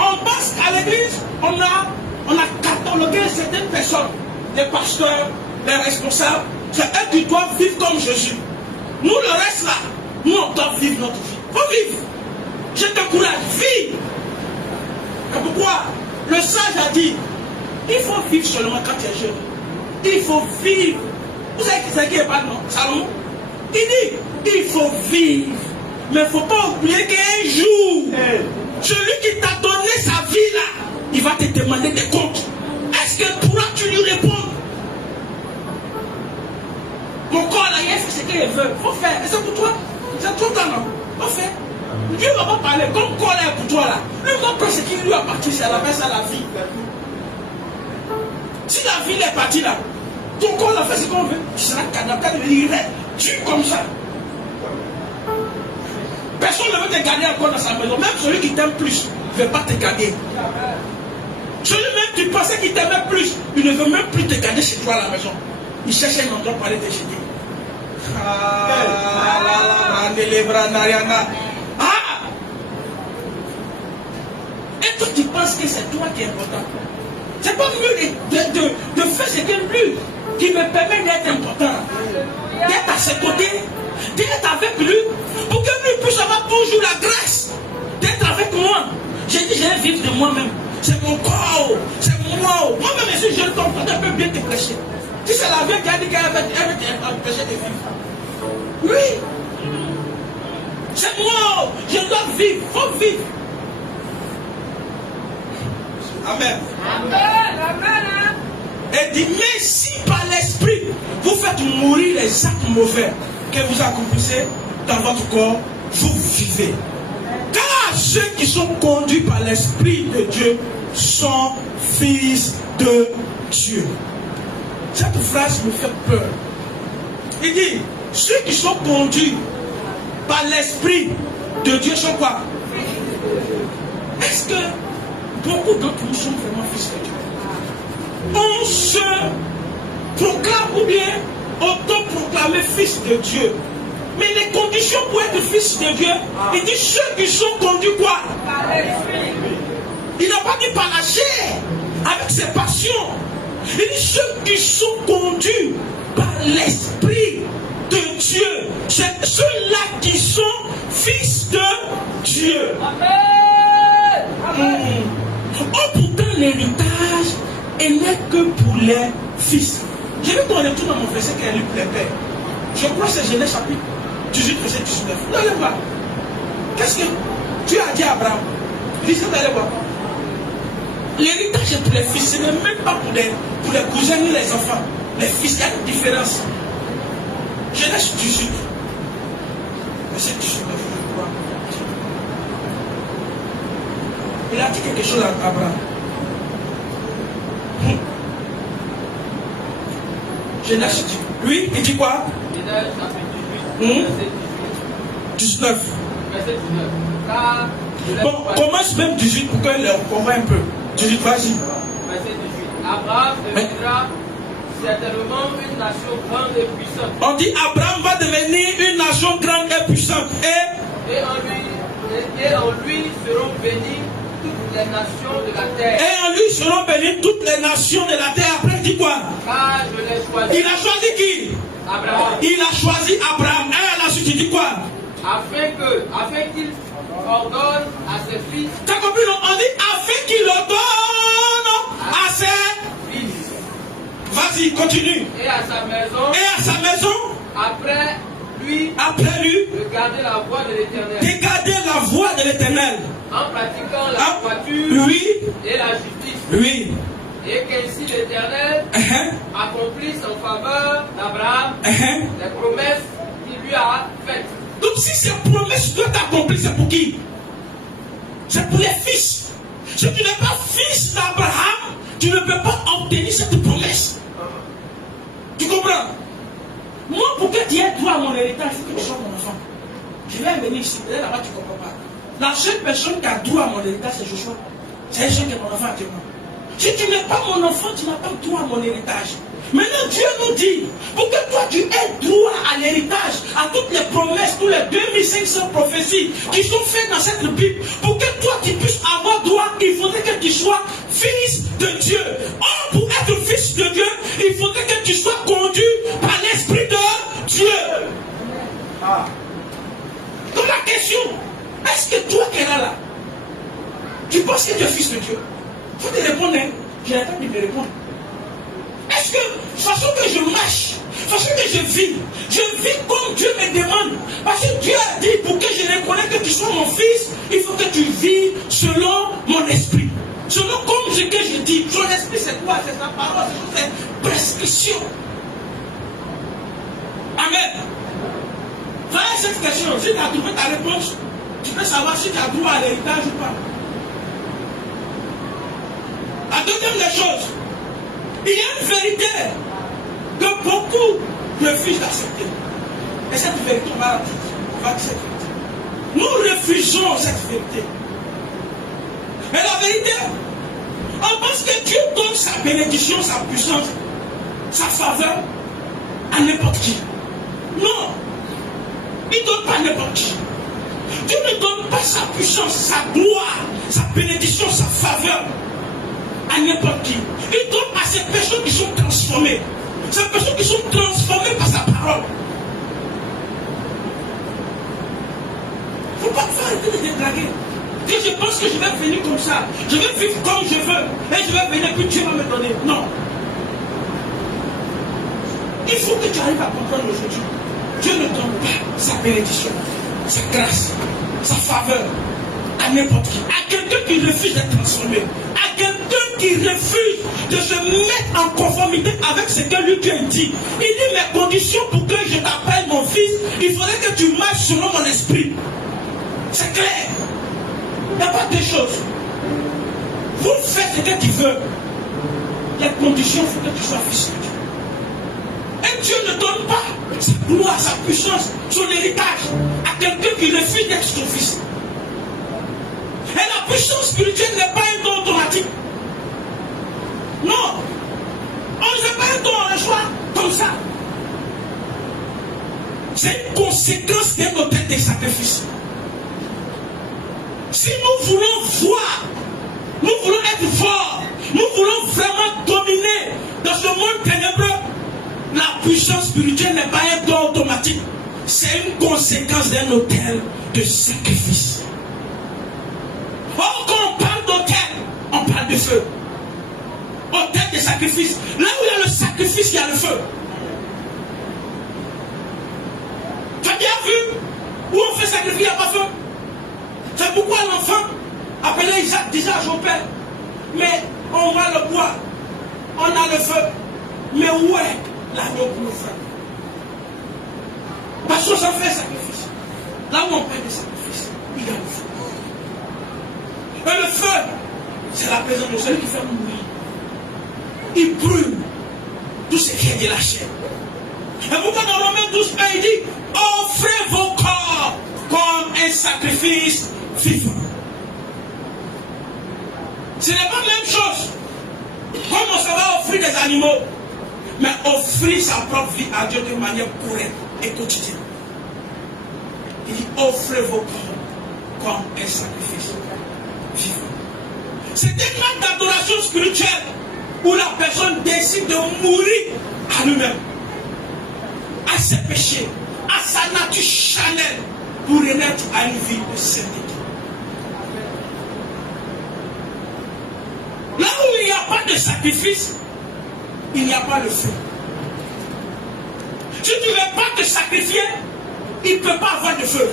On pense qu'à l'église, on a catalogué certaines personnes, les pasteurs, les responsables, c'est eux qui doivent vivre comme Jésus. Nous, le reste là, nous, on doit vivre notre vie. Faut vivre. Je t'encourage, vis. Et pourquoi? Le sage a dit, il faut vivre seulement quand tu es jeune. Il faut vivre. Vous savez qui c'est qui est pas non? Salomon. Il dit, il faut vivre. Mais il ne faut pas oublier qu'un jour, celui qui t'a donné sa vie là, il va te demander des comptes. Est-ce que pourras-tu lui répondre? Mon corps là, il fait ce qu'il veut. Il faut faire. Et c'est pour toi. C'est tout le temps, non? Il faut faire. Dieu ne va pas parler comme corps là pour toi là. Lui va prendre ce qui lui appartient, c'est à la base à la vie. Si la vie est partie là, ton corps là fait ce qu'on veut, tu seras cadavre, il irait. Tu comme ça. Personne ne veut te garder encore dans sa maison. Même celui qui t'aime plus ne veut pas te garder. Celui même tu pensais qu'il t'aimait plus, il ne veut même plus te garder chez toi à la maison. Il cherche un endroit pour aller te jeter. Et toi tu penses que c'est toi qui est important. C'est pas mieux de faire ce que lui qui me permet d'être important. D'être à ses côtés, d'être avec lui, pour que lui puisse avoir toujours la grâce d'être avec moi. J'ai dit, je vais vivre de moi-même. C'est mon corps, c'est moi. Moi-même, si je t'entends, je peux bien te prêcher. Si c'est la vie qui a dit qu'elle va t'empêcher de vivre. Oui. C'est moi, je dois vivre, il faut vivre. Amen. Amen. Et dit, mais si par l'esprit, vous faites mourir les actes mauvais que vous accomplissez dans votre corps, vous vivez. Car ceux qui sont conduits par l'esprit de Dieu sont fils de Dieu. Cette phrase me fait peur. Il dit, ceux qui sont conduits par l'esprit de Dieu sont quoi? Est-ce que beaucoup d'entre nous sont vraiment fils de Dieu? On se proclame ou bien auto-proclamé fils de Dieu. Mais les conditions pour être fils de Dieu, il dit ceux qui sont conduits quoi? Par l'esprit. Il n'a pas dit par la chair, avec ses passions. Il dit ceux qui sont conduits par l'esprit de Dieu. C'est ceux-là qui sont fils de Dieu. Amen. Oh, pourtant l'héritage n'est que pour les fils. Je vais qu'on retourne dans mon verset qui est lu pour les pères. Je crois que c'est Genèse chapitre 18, verset 19. Non, allez voir. Qu'est-ce que Dieu a dit à Abraham? Lisez, allez voir. L'héritage est pour les fils, ce n'est même pas pour les cousins ni les enfants. Les fils, il y a une différence. Genèse 18, verset 19, je crois. Il a dit quelque chose à Abraham. Genèse 18. Lui, il dit quoi? Genèse chapitre 18, 19. verset 19. Car Bon, commence même 18 pour qu'on comprenne un peu. 18, vas-y. Verset 18. Abraham deviendra certainement une nation grande et puissante. On dit Abraham va devenir une nation grande et puissante. Et en lui seront bénies toutes les nations de la terre. Et en lui seront bénies toutes les nations de la terre. Après, il dit quoi? Car je l'ai choisi. Il a choisi qui? Abraham. Il a choisi Abraham. Et à la suite, il dit quoi? Afin qu'il ordonne à ses fils. T'as compris, non? On dit afin qu'il ordonne à ses fils. Vas-y, continue. Et à sa maison. Et à sa maison. Après lui. De garder la voie de l'Éternel. De garder la voie de l'Éternel. En pratiquant la droiture. Oui. Et la justice. Oui. Et qu'ainsi l'Éternel accomplisse en faveur d'Abraham les promesses qu'il lui a faites. Donc si ces promesses doivent accomplir, c'est pour qui? C'est pour les fils. Si tu n'es pas fils d'Abraham, tu ne peux pas obtenir cette promesse. Tu comprends? Moi, pour que tu aies droit à mon héritage, il faut que tu sois mon enfant. Je vais venir ici, peut-être là-bas tu ne comprends pas. La seule personne qui a droit à mon héritage, c'est Joshua. C'est un jeune qui est mon enfant actuellement. Si tu n'es pas mon enfant, tu n'as pas droit à mon héritage. Maintenant, Dieu nous dit, pour que toi tu aies droit à l'héritage, à toutes les promesses, tous les 2500 prophéties qui sont faites dans cette Bible, pour que toi tu puisses avoir droit, il faudrait que tu sois fils de Dieu. Or, pour être fils de Dieu, il faudrait que tu sois conduit par l'Esprit de Dieu. Donc la question, est-ce que toi qui es là, tu penses que tu es fils de Dieu? Il faut te répondre, hein? Je n'ai pas de me répondre. Est-ce que, façon que je marche, façon que je vis comme Dieu me demande. Parce que Dieu a dit, pour que je reconnais que tu sois mon fils, il faut que tu vives selon mon esprit. Selon comme ce que je dis. Son esprit, c'est quoi? C'est sa parole, c'est sa prescription. Amen. Voilà cette question. Si tu as trouvé ta réponse, tu peux savoir si tu as droit à l'héritage ou pas. La deuxième des choses, il y a une vérité que beaucoup refusent d'accepter. Et cette vérité, on va accepter. Nous refusons cette vérité. Et la vérité, on pense que Dieu donne sa bénédiction, sa puissance, sa faveur à n'importe qui. Non. Il ne donne pas à n'importe qui. Dieu ne donne pas sa puissance, sa gloire, sa bénédiction, sa faveur à n'importe qui. Il donne à ces personnes qui sont transformées. Ces personnes qui sont transformées par sa parole. Il ne faut pas arrêter de dédraguer. Si je pense que je vais venir comme ça, je vais vivre comme je veux, et je vais venir, puis Dieu va me donner. Non. Il faut que tu arrives à comprendre aujourd'hui. Dieu ne donne pas sa bénédiction, sa grâce, sa faveur à n'importe qui. À quelqu'un qui refuse d'être transformé. À quelqu'un qui refuse de se mettre en conformité avec ce que lui Dieu dit. Il dit mes conditions pour que je t'appelle mon fils, il faudrait que tu marches selon mon esprit. C'est clair. Il n'y a pas deux choses. Vous faites ce que tu veux. Les conditions, il faut que tu sois fils de Dieu. Et Dieu ne donne pas sa gloire, sa puissance, son héritage à quelqu'un qui refuse d'être son fils. Et la puissance spirituelle n'est pas un don automatique. Non. On ne fait pas un don, on reçoit comme ça. C'est une conséquence d'un hôtel des sacrifices. Si nous voulons voir, nous voulons être forts, nous voulons vraiment dominer dans ce monde ténébreux, la puissance spirituelle n'est pas un don automatique. C'est une conséquence d'un hôtel de sacrifice. Or, quand on parle d'autel, on parle de feu. Autel de sacrifice. Là où il y a le sacrifice, il y a le feu. Tu as bien vu où on fait sacrifice, il n'y a pas feu. C'est pourquoi l'enfant appelé Isaac disait à son père, mais on va le bois, on a le feu. Mais où est l'agneau pour le feu? Parce que ça fait sacrifice. Là où on paie des sacrifices, il y a le feu. Et le feu, c'est la présence de celui qui fait mourir. Il brûle tout ce qui est de la chair. Et pourquoi dans Romains 12, il dit, offrez vos corps comme un sacrifice vivant. Ce n'est pas la même chose. Comme on va offrir des animaux, mais offrir sa propre vie à Dieu de manière correcte et quotidienne. Il dit, offrez vos corps comme un sacrifice vivant. C'est un acte d'adoration spirituelle où la personne décide de mourir à lui-même, à ses péchés, à sa nature charnelle, pour renaître à une vie de sainteté. Là où il n'y a pas de sacrifice, il n'y a pas de feu. Si tu ne veux pas te sacrifier, il ne peut pas avoir de feu.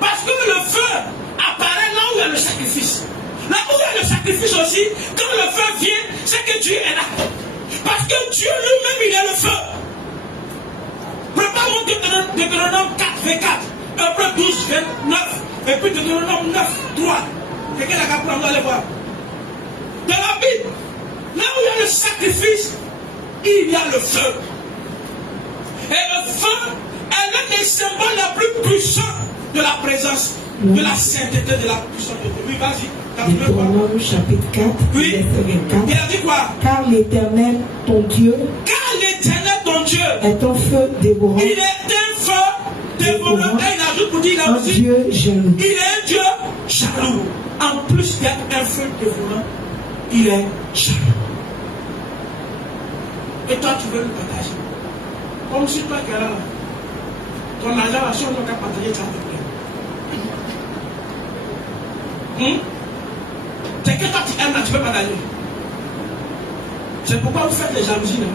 Parce que le feu apparaît là où il y a le sacrifice. Là où il y a le sacrifice aussi, quand le feu vient, c'est que Dieu est là. Parce que Dieu lui-même, il est le feu. Prépare-moi Deutéronome 4, V4, après 12, 29, et puis Deutéronome 9, 3. Quelqu'un a qu'à prendre, allez voir. Dans la Bible, là où il y a le sacrifice, il y a le feu. Et le feu est l'un des symboles les plus puissants de la présence, de la sainteté, de la puissance de Dieu. Oui, vas-y. Deutéronome chapitre 4, oui. verset 24. Il a dit quoi? Car l'Éternel, ton Dieu, est un feu dévorant. Il est un feu dévorant. Et il ajoute pour dire, il a aussi, Dieu jaloux. Il est un Dieu jaloux. En plus d'être un feu dévorant, il est jaloux. Et toi, tu veux le partager. Comme si toi qui es là, ton argent là, si on n'a qu'à partager, ça te plaît. C'est que toi tu aimes là, tu peux partager. C'est pourquoi vous faites les jalousies là.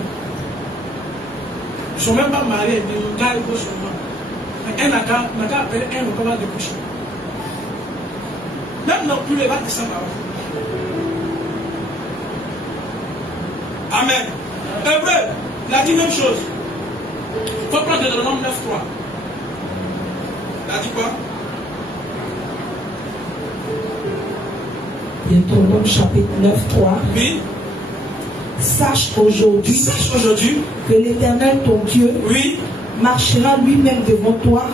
Ils ne sont même pas mariés, les gars ils bossent seulement. Un n'a qu'à appeler un, on va découcher. Même non plus, il va descendre là. Amen. Hébreu, il a dit même chose. Il faut prendre le nom 9.3. Il a dit quoi? Deutéronome chapitre 9, 3. Oui. Sache aujourd'hui que l'Éternel ton Dieu, oui, marchera lui-même devant toi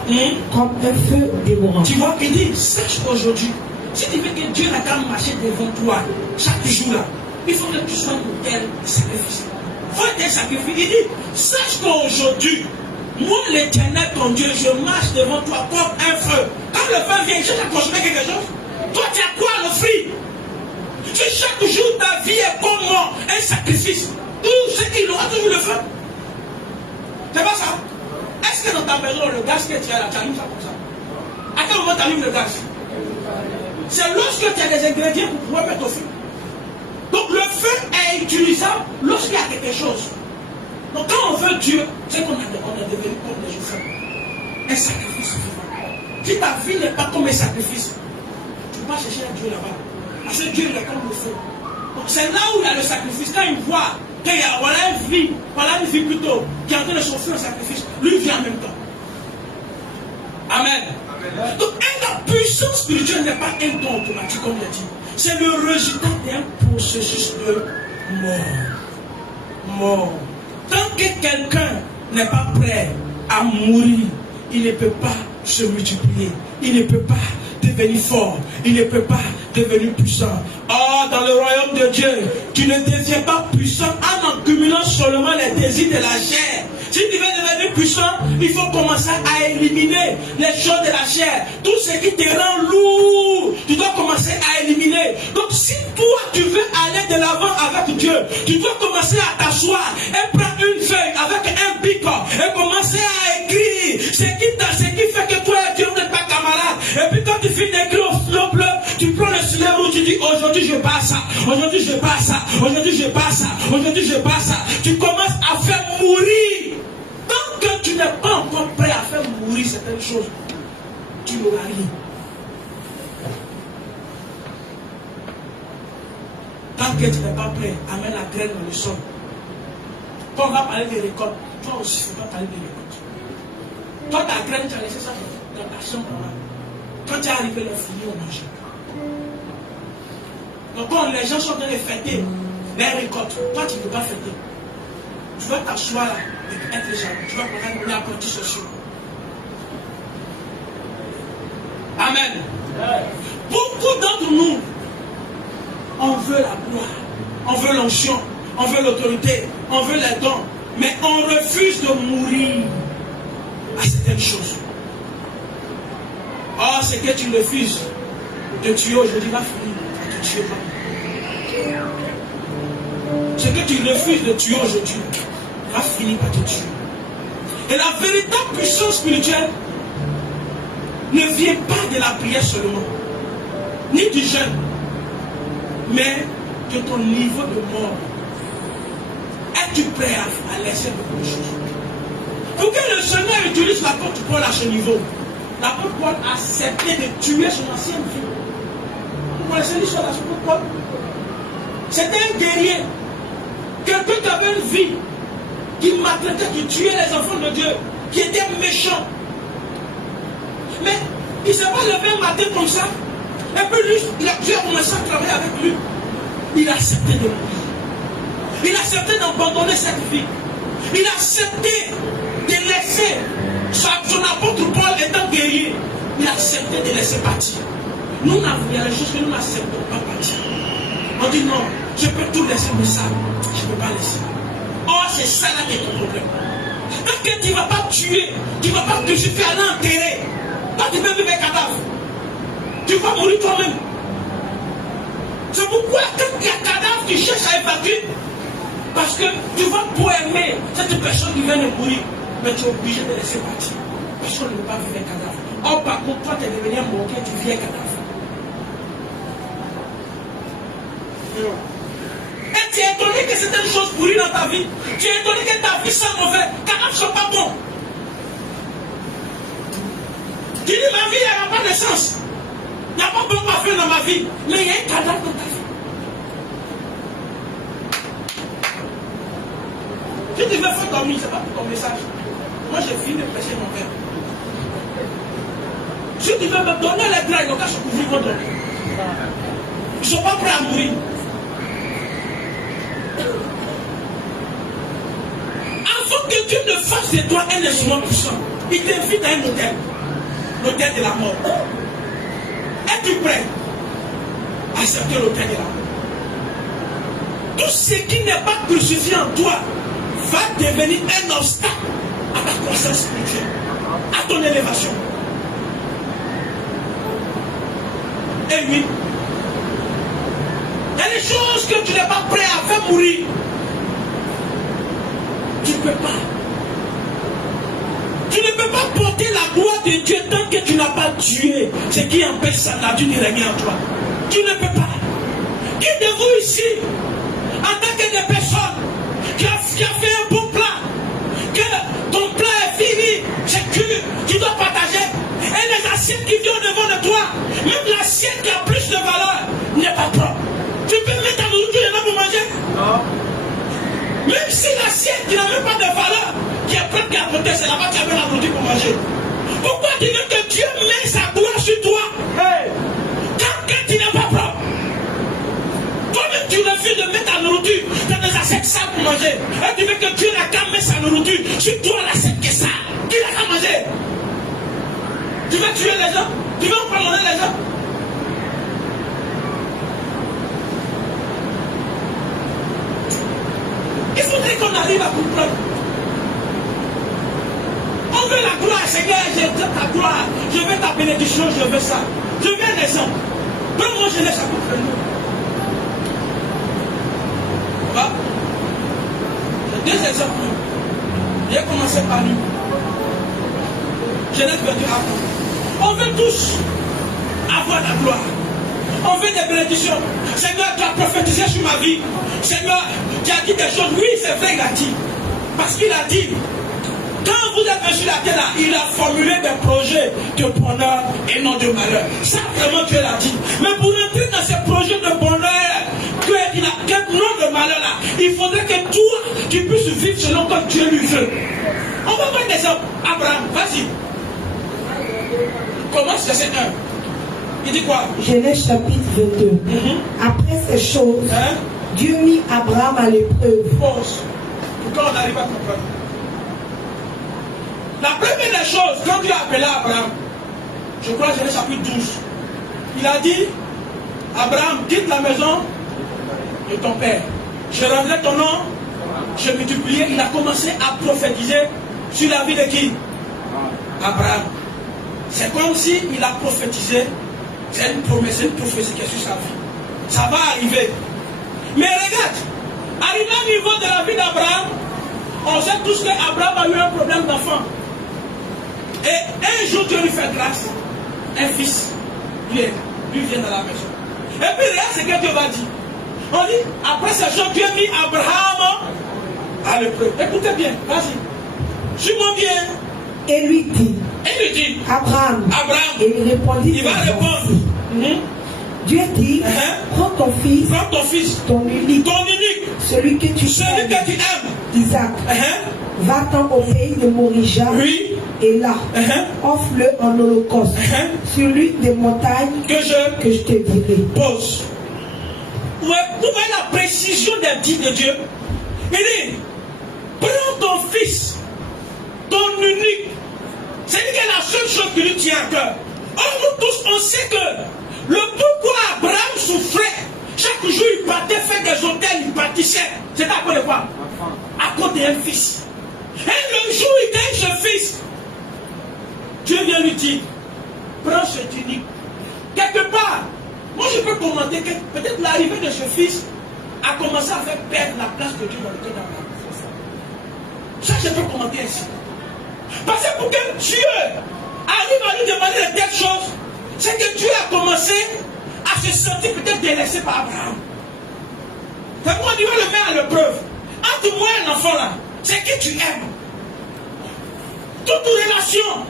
comme un feu dévorant. Tu vois qu'il dit, sache aujourd'hui. Si tu veux que Dieu n'a qu'à marcher devant toi chaque jour là, il faut que tu sois un tel sacrifice. Il faut être un sacrifice. Il dit, sache qu'aujourd'hui, moi l'Éternel ton Dieu, je marche devant toi comme un feu. Quand le feu vient, je t'ai consommé quelque chose. Toi tu as quoi à l'offrir? Si chaque jour ta vie est comme moi, un sacrifice, tout ce qu'il aura toujours le feu. C'est pas ça? Est-ce que dans ta maison, le gaz que tu as là, tu allumes ça comme ça? À quel moment tu allumes le gaz? C'est lorsque tu as des ingrédients pour pouvoir mettre au feu. Donc le feu est utilisable lorsqu'il y a quelque chose. Donc quand on veut Dieu, c'est qu'on est devenu comme des jours. Un sacrifice vivant. Si ta vie n'est pas comme un sacrifice, tu vas chercher un Dieu là-bas. Parce que Dieu il est comme le feu. Donc c'est là où il y a le sacrifice. Quand il voit qu'il y a voilà une vie plutôt, qui est en train de s'offrir un sacrifice, lui vient en même temps. Amen. Amen. Donc la puissance spirituelle n'est pas un don automatique, comme il a dit. C'est le résultat d'un processus de mort. Tant que quelqu'un n'est pas prêt à mourir, il ne peut pas se multiplier. Il ne peut pas devenir fort. Il ne peut pas devenir puissant. Oh, dans le royaume de Dieu, tu ne deviens pas puissant en accumulant seulement les désirs de la chair. Si tu veux devenir puissant, il faut commencer à éliminer les choses de la chair. Tout ce qui te rend lourd, tu dois commencer à éliminer. Donc si toi, tu veux aller de l'avant avec Dieu, tu dois commencer à t'asseoir et prendre une feuille avec un bic et commencer à écrire ce qui fait que toi et Dieu n'êtes pas camarades. Et puis quand tu finis d'écrire au stylo bleu, tu prends le stylo rouge, tu dis aujourd'hui je passe ça, aujourd'hui je passe ça, aujourd'hui je passe ça, aujourd'hui je passe ça. Tu commences à faire mourir. Tant que tu n'es pas encore prêt à faire mourir certaines choses, tu n'auras rien. que tu n'es pas prêt, amène la graine dans le sol. Quand on va parler de récolte, toi aussi, tu vas parler de récolte. Toi, ta graine, tu as laissé ça dans ta chambre. Quand tu es arrivé, le fini, on mange. Donc, quand les gens sont en train de fêter les récoltes, toi, tu ne peux pas fêter. Tu vas t'asseoir là, et être jaloux. Tu vas prendre les apprentis sociaux. Amen. Beaucoup d'entre nous, on veut la gloire, on veut l'onction, on veut l'autorité, on veut les dons, mais on refuse de mourir à certaines choses. Or, c'est que tu refuses de tuer aujourd'hui va finir par te tuer. Ce que tu refuses de tuer aujourd'hui va finir par te tuer. Et la véritable puissance spirituelle ne vient pas de la prière seulement, ni du jeûne, mais de ton niveau de mort. Es-tu prêt à laisser beaucoup de choses? Pour que le Seigneur utilise l'apôtre Paul à ce niveau, l'apôtre Paul a accepté de tuer son ancienne vie. Vous connaissez l'histoire de l'apôtre Paul? C'était un guerrier, quelqu'un qui avait une vie, qui maltraitait, qui tuait les enfants de Dieu, qui était méchant. Mais il ne s'est pas levé un matin comme ça. Et puis lui, Dieu a commencé à travailler avec lui. Il a accepté de mourir. Il a accepté d'abandonner cette vie. Il a accepté de laisser son apôtre Paul étant guerrier. Il a accepté de laisser partir. Nous, il y a des choses que nous n'acceptons pas partir. On dit non, je peux tout laisser, mais ça, je ne peux pas laisser. Oh, c'est ça là qui est ton problème. Parce que tu ne vas pas tuer, tu ne vas pas te faire aller enterrer. Toi, tu peux vivre un cadavre. Tu vas mourir toi-même. C'est pourquoi quand il y a un cadavre, tu cherches à évacuer. Parce que tu vas aimer cette personne qui vient de mourir. Mais tu es obligé de laisser partir. Parce qu'on ne peut pas vivre un cadavre. Or, par contre, toi, tu es devenu un morguet, tu vis un cadavre. Et tu es étonné que certaines choses pourries dans ta vie. Tu es étonné que ta vie soit mauvaise. Cadavres ne sont pas bons. Tu dis, ma vie, elle n'a pas de sens. Il n'y a pas bon parfum dans ma vie. Mais il y a un cadavre dans ta vie. Si tu veux faire dormir, ce n'est pas pour ton message. Moi, j'ai fini de prêcher mon père. Si tu veux me donner les draps, donc je peux couvrir mon dormir. Ils ne sont pas prêts à mourir. Avant que Dieu ne fasse de toi un instrument puissant, il t'invite à un hôtel. L'hôtel de la mort. Es-tu prêt à accepter l'hôtel de la mort? Tout ce qui n'est pas crucifié en toi va devenir un obstacle à ta croissance spirituelle, à ton élévation. Et oui, il y a des choses que tu n'es pas prêt à faire mourir. Tu ne peux pas. Tu ne peux pas porter la gloire de Dieu tant que tu n'as pas tué ce qui empêche sa nature de régner en toi. Tu ne peux pas. Qui de vous ici, en tant que des personnes qui a fait un bon plan, que ton plan est fini, c'est que tu dois partager, et les assiettes qui viennent devant de toi, même l'assiette qui a plus de valeur, n'est pas propre. Tu peux mettre ta nourriture dedans pour manger? Non. Même si l'assiette qui n'a même pas de valeur, qui est prête à côté, c'est là-bas que tu as la nourriture pour manger. Pourquoi tu veux que Dieu mette sa gloire sur toi? Quand tu n'es pas propre, toi-même tu refuses de mettre ta nourriture dans des assiettes sales pour manger. Et tu veux que Dieu n'a qu'à mettre sa nourriture sur toi, l'assiette qui est sale. Qui n'a qu'à manger? Tu veux tuer les gens? Tu veux empoisonner les gens? Il faudrait qu'on arrive à comprendre. On veut la gloire, Seigneur, je veux ta gloire, je veux ta bénédiction, je veux ça. Je veux un exemple. Donne-moi jeunesse à contre nous. Voilà. J'ai deux exemples. J'ai commencé par lui. Jeunesse veut dire avant. On veut tous avoir la gloire. On veut des bénédictions. Seigneur, tu as prophétisé sur ma vie. Seigneur, tu as dit des choses. Oui, c'est vrai, il a dit. Parce qu'il a dit, quand vous êtes sur la terre, là, il a formulé des projets de bonheur et non de malheur. Ça, vraiment, Dieu l'a dit. Mais pour entrer dans ces projets de bonheur, que quel nom de malheur là. Il faudrait que toi, tu puisses vivre selon comme Dieu lui veut. On va voir des exemples. Abraham, vas-y. Commence verset 1. Il dit quoi? Genèse chapitre 22. Après ces choses, Dieu mit Abraham à l'épreuve. Pause. Pourquoi on n'arrive pas à comprendre? La première des choses, quand Dieu a appelé Abraham, je crois Genèse chapitre 12, il a dit, Abraham, quitte la maison de ton père. Je rendrai ton nom, je multiplier. Il a commencé à prophétiser sur la vie de qui? Abraham. C'est comme s'il a prophétisé. C'est une promesse, c'est une prophétie qui est sur sa vie. Ça va arriver. Mais regarde, arrivé au niveau de la vie d'Abraham, on sait tous qu'Abraham a eu un problème d'enfant. Et un jour, Dieu lui fait grâce. Un fils, lui vient dans la maison. Et puis, regarde ce que Dieu va dire. On dit, après ces choses, Dieu a mis Abraham à l'épreuve. Écoutez bien, vas-y. Suis-moi bien. Et lui dit, Abraham. Et il répondit, il va répondre. Dieu dit, prends ton fils, ton unique, celui que tu aimes, Isaac, va-t'en au pays de Morija, et là, offre-le en holocauste, sur l'une des montagnes que je te dirai. Pause. Vous voyez la précision des dits de Dieu. Il dit, prends ton fils, ton unique. C'est-à-dire que la seule chose qui lui tient à cœur. Or, nous tous, on sait que le pourquoi Abraham souffrait, chaque jour il partait faire des hôtels, il partissait. C'est à cause de quoi? À cause d'un fils. Et le jour où il gagne ce fils, Dieu vient lui dire, prends ce unique. Quelque part, moi je peux commenter que peut-être l'arrivée de ce fils a commencé à faire perdre la place de Dieu dans le cœur d'Abraham. Ça, je peux commenter ainsi. Parce que pour que Dieu arrive à lui demander de telles choses, c'est que Dieu a commencé à se sentir peut-être délaissé par Abraham. C'est pourquoi Dieu le met à l'épreuve. Entre moi et l'enfant là, c'est qui tu aimes. Toute relation,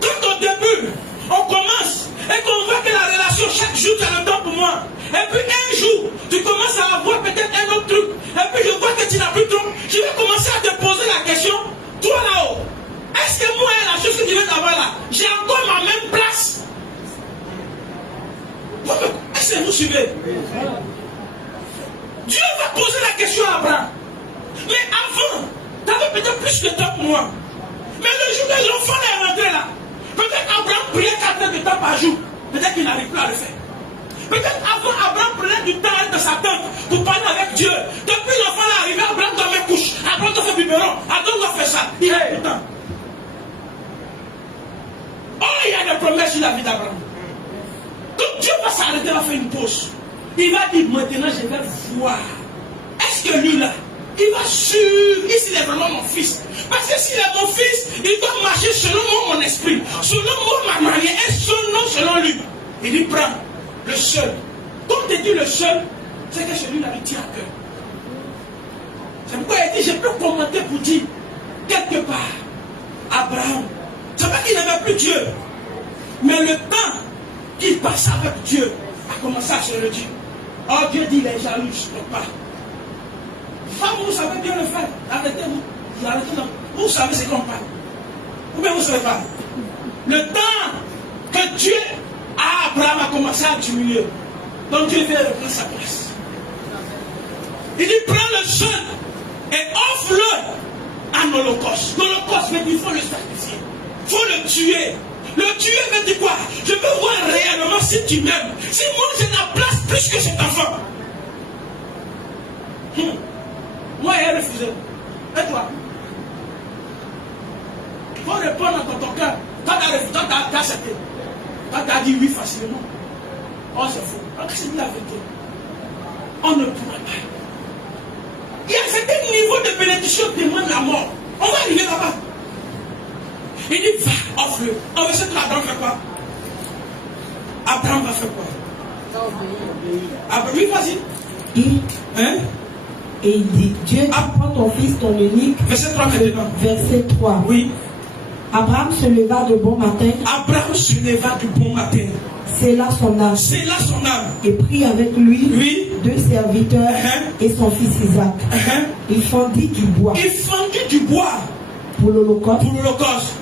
quand au début, on commence et qu'on voit que la relation, chaque jour, tu as le temps pour moi. Et puis un jour, tu commences à avoir peut-être un autre truc. Et puis je vois que tu n'as plus de temps. Je vais commencer à te poser la question, toi là-haut. Est-ce que moi, la chose que tu veux avoir là, j'ai encore ma même place? Est-ce que vous suivez? Dieu va poser la question à Abraham. Mais avant, tu avais peut-être plus de temps pour moi. Mais le jour que l'enfant est rentré là, peut-être Abraham priait 4 heures de temps par jour. Peut-être qu'il n'arrive plus à le faire. Peut-être avant, Abraham prenait du temps de sa tante pour parler avec Dieu. Depuis l'enfant est arrivé, Abraham doit mettre couche. Abraham doit faire biberon. Abraham doit faire ça. Il a plus de temps. Oh, il y a des promesses sur la vie d'Abraham. Donc Dieu va s'arrêter, va faire une pause. Il va dire maintenant je vais voir. Est-ce que lui là, il va suivre, s'il est vraiment mon fils. Parce que s'il est mon fils, il doit marcher selon moi, mon esprit, selon moi, ma manière, et selon selon lui. Il dit prends le seul. Comme tu dis le seul, c'est que celui-là lui tient à cœur. C'est pourquoi il dit je peux commenter pour dire quelque part Abraham. C'est pas qu'il n'avait plus Dieu. Mais le temps qu'il passe avec Dieu a commencé à se le dire. Oh, Dieu dit les jaloux, je ne peux pas. Femme, vous savez bien le faire. Arrêtez-vous. Vous savez ce qu'on parle. Ou bien vous ne savez pas. Le temps que Dieu à Abraham a commencé à diminuer. Donc Dieu vient reprendre sa place. Il dit prends le seul et offre-le en holocauste. L'holocauste veut dire qu'il faut le sacrifier. Il faut le tuer. Le tuer veut dire quoi? Je veux voir réellement si tu m'aimes. Si moi j'ai la place plus que cet enfant. Moi il a refusé. Et toi? Il faut répondre dans ton cœur. Toi tu as accepté. Toi tu as dit oui facilement. Oh c'est faux. C'est la vérité. On ne pourra pas. Il y a un certain niveau de bénédiction qui demande la mort. On va arriver là-bas. Il dit, va, offre-le. En verset 3, Abraham fait quoi? Abraham va faire quoi? Abraham, oui, vas-y. Et il dit, Dieu prend ton fils, ton unique. Verset 3 maintenant. Verset 3. Oui. Abraham se leva de bon matin. Abraham se leva de bon matin. C'est là son âme. C'est là son âme. Et prit avec lui Oui. 2 serviteurs et son fils Isaac. Il fendit du bois. Il fendit du bois pour l'Holocauste. Pour l'Holocauste.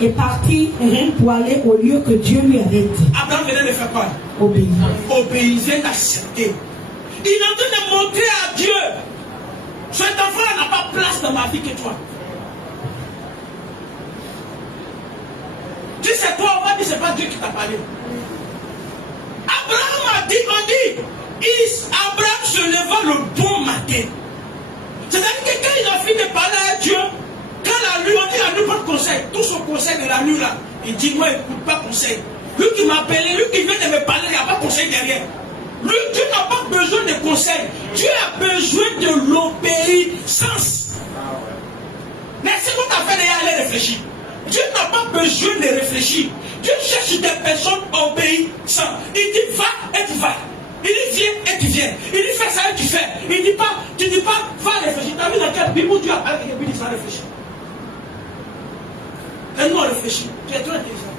Et partit pour aller au lieu que Dieu lui avait dit. Abraham venait de faire quoi? Obéir. Obéir, il vient d'accepter. Il est en train de montrer à Dieu: cet enfant n'a pas place dans ma vie que toi. Si c'est toi, on va dire c'est pas Dieu qui t'a parlé. Abraham a dit, Abraham se leva le bon matin. C'est-à-dire que quand il a fini de parler à Dieu, quand la nuit, on dit la nuit pas de conseil, tout son conseil de la nuit là, il dit moi écoute pas conseil. Lui qui m'a appelé, lui qui vient de me parler, il n'y a pas de conseil derrière. Lui, Dieu n'a pas besoin de conseil. Dieu a besoin de l'obéissance. Mais c'est quoi t'as fait d'ailleurs aller réfléchir? Dieu n'a pas besoin de réfléchir. Dieu cherche des personnes obéissantes. Il dit va et tu vas. Il dit viens et tu viens. Il dit fais ça et tu fais. Il dit pas, tu dis pas va réfléchir. Tu as vu dans quelle Bible où Dieu a parlé et puis il dit va réfléchir. Et nous on réfléchit. Tu es trop intelligent.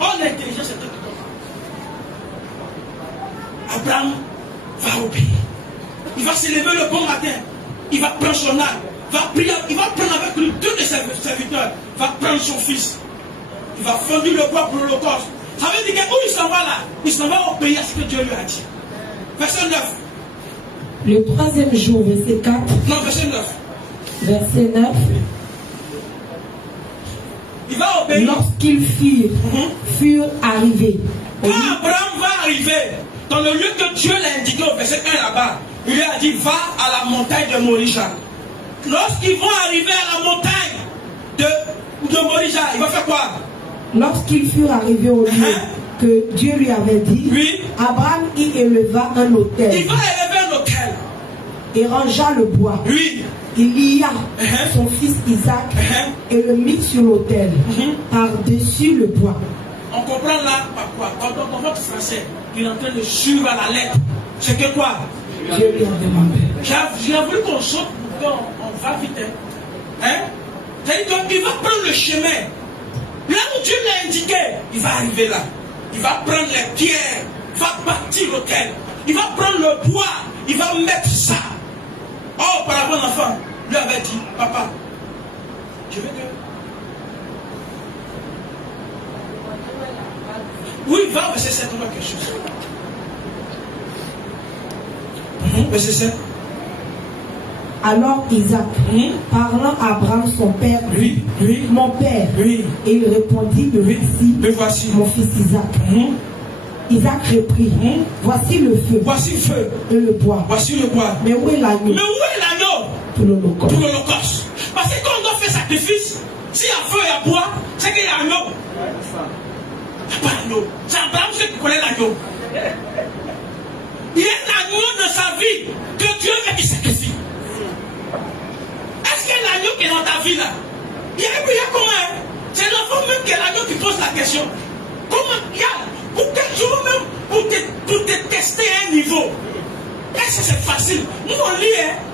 Oh l'intelligence c'est toi qui comprends. Abraham va obéir. Il va se lever le bon matin. Il va prendre son âme. Va prier, il va prendre avec lui 2 de ses serviteurs. Il va prendre son fils. Il va fondre le bois pour l'Holocauste. Ça veut dire que où il s'en va là? Il s'en va obéir à ce que Dieu lui a dit. Verset 9. Le 3e jour, verset 4. Non, verset 9. Verset 9. Il va obéir. Lorsqu'ils furent arrivés. Quand Abraham va arriver dans le lieu que Dieu l'a indiqué au verset 1 là-bas, il lui a dit va à la montagne de Morija. Lorsqu'ils vont arriver à la montagne de Morija, il va faire quoi? Lorsqu'ils furent arrivés au lieu que Dieu lui avait dit, oui. Abraham y éleva un autel. Il va élever un autel. Et rangea le bois. Oui. Il lia son fils Isaac et le mit sur l'autel, par-dessus le bois. On comprend là par quoi? Dans votre français, il est en train de suivre à la lettre. C'est que quoi? Dieu lui a demandé. J'ai voulu qu'on saute, on va vite. C'est-à-dire qu'il va prendre le chemin. Là où Dieu l'a indiqué, il va arriver là. Il va prendre les pierres, il va bâtir l'autel. Il va prendre le bois, il va mettre ça. Oh, auparavant, l'enfant lui avait dit, papa, je veux que... Oui, va au verset 7, on voit quelque chose. Verset 7. Alors Isaac, parlant à Abraham son père, mon père, et il répondit, me voici mon fils Isaac. Isaac reprit, voici le feu, et le bois. Mais où est l'agneau? Pour l'Holocauste. Parce que quand on doit faire sacrifice, s'il y a feu et à bois, c'est qu'il y a l'agneau. Il n'y a pas l'agneau. C'est Abraham qui connaît l'agneau. Il y a un agneau de sa vie que Dieu veut qu'il sacrifie. Est-ce qu'il y a l'agneau qui est dans ta vie là? Il y a comment? C'est l'enfant même qui est l'agneau qui pose la question. Comment il y a pour quelque chose même pour te tester à un niveau? Est-ce que c'est facile? Nous on lit,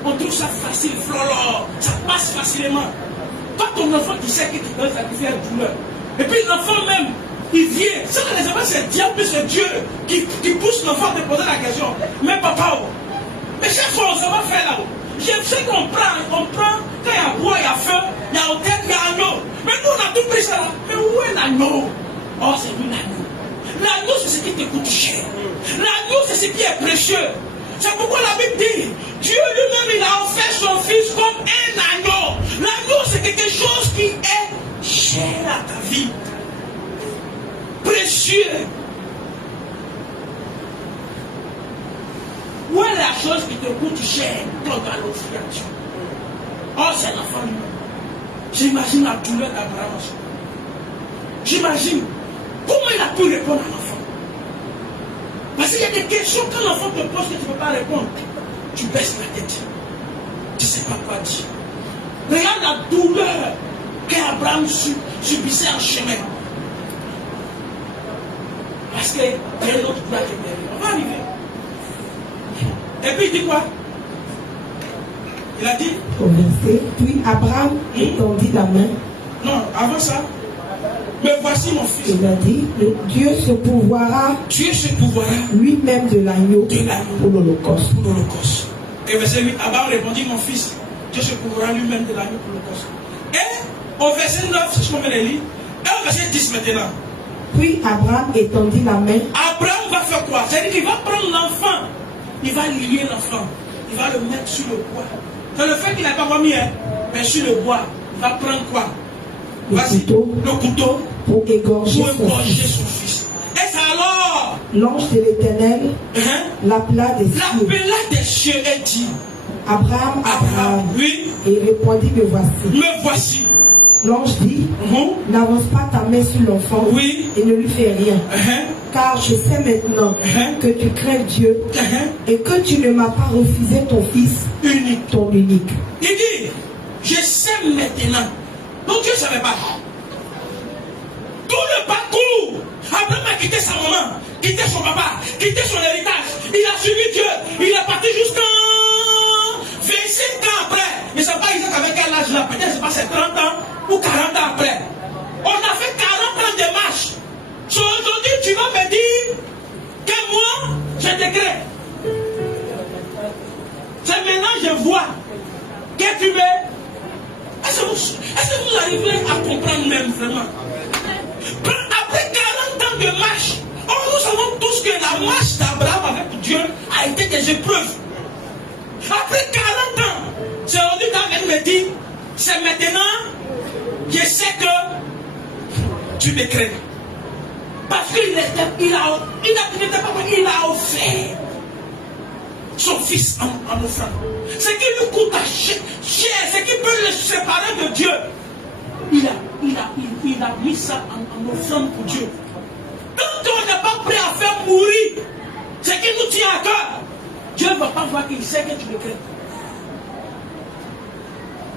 on trouve ça facile, flolo, ça passe facilement. Pas ton enfant qui sait que tu dois sacrifier une douleur. Et puis l'enfant même, il vient. Ça, les enfants, c'est le diable, c'est Dieu qui pousse l'enfant à te poser la question. Mais papa, mais chaque fois on s'en va faire là-haut. Je sais qu'on prend, quand il y a bois, il y a feu, il y a hôtel, il y a agneau. Mais nous on a tout pris ça là. Mais où est l'agneau? Oh, c'est lui l'agneau. L'agneau, c'est ce qui te coûte cher. L'agneau, c'est ce qui est précieux. C'est pourquoi la Bible dit, Dieu lui-même, il a offert son fils comme un agneau. L'agneau, c'est quelque chose qui est cher à ta vie. Précieux. Où est la chose qui te coûte cher quand tu as l'offrir à Dieu? Oh, c'est l'enfant lui-même. J'imagine la douleur d'Abraham. J'imagine comment il a pu répondre à l'enfant. Parce qu'il y a des questions quand l'enfant te pose que tu ne peux pas répondre. Tu baisses la tête. Tu ne sais pas quoi dire. Regarde la douleur qu'Abraham subissait en chemin. Parce qu'il y a une autre gloire qui est derrière. On va arriver. Et puis il dit quoi? Il a dit au verset, puis Abraham étendit la main. Non, avant ça. me voici mon fils. Il a dit, Dieu se pourvoira lui-même de l'agneau pour l'Holocauste. Et verset 8, Abraham répondit, mon fils, Dieu se pourvoira lui-même de l'agneau pour l'Holocauste. Et au verset 9, c'est ce qu'on vient de lire, et au verset 10 maintenant. Puis Abraham étendit la main. Abraham va faire quoi? C'est-à-dire qu'il va prendre l'enfant, il va lier l'enfant, il va le mettre sur le bois. C'est le fait qu'il n'a pas remis, mais sur le bois, il va prendre quoi? Le couteau pour égorger son fils. Et c'est alors l'ange de l'Éternel l'appela des cieux et dit, Abraham, oui. Et il répondit, me voici. L'ange dit, n'avance pas ta main sur l'enfant, oui. Et ne lui fais rien, car je sais maintenant que tu crains Dieu et que tu ne m'as pas refusé ton fils unique, ton unique. Il dit, je sais maintenant. Donc Dieu ne savait pas. Tout le parcours, Abraham a quitté sa maman, quitté son papa, quitté son héritage. Il a suivi Dieu. Il est parti jusqu'à 25 ans après. Mais ce n'est pas Isaac avec quel âge là. Peut-être c'est passé 30 ans ou 40 ans après. On a fait 40 ans de marche. Aujourd'hui, tu vas me dire que moi, je te crains. C'est maintenant que je vois que tu veux. Est-ce que vous arrivez à comprendre même vraiment? Après 40 ans de marche, nous savons tous que la marche d'Abraham avec Dieu a été des épreuves. Après 40 ans, c'est aujourd'hui quand elle me dit, c'est maintenant, je sais que tu me crains. Parce qu'il a offert son fils en offrande. Ce qui lui coûte cher, ce qui peut le séparer de Dieu, il a mis ça en offrande pour Dieu. Quand on n'est pas prêt à faire mourir ce qui nous tient à cœur, Dieu ne va pas voir qu'il sait que tu le crains.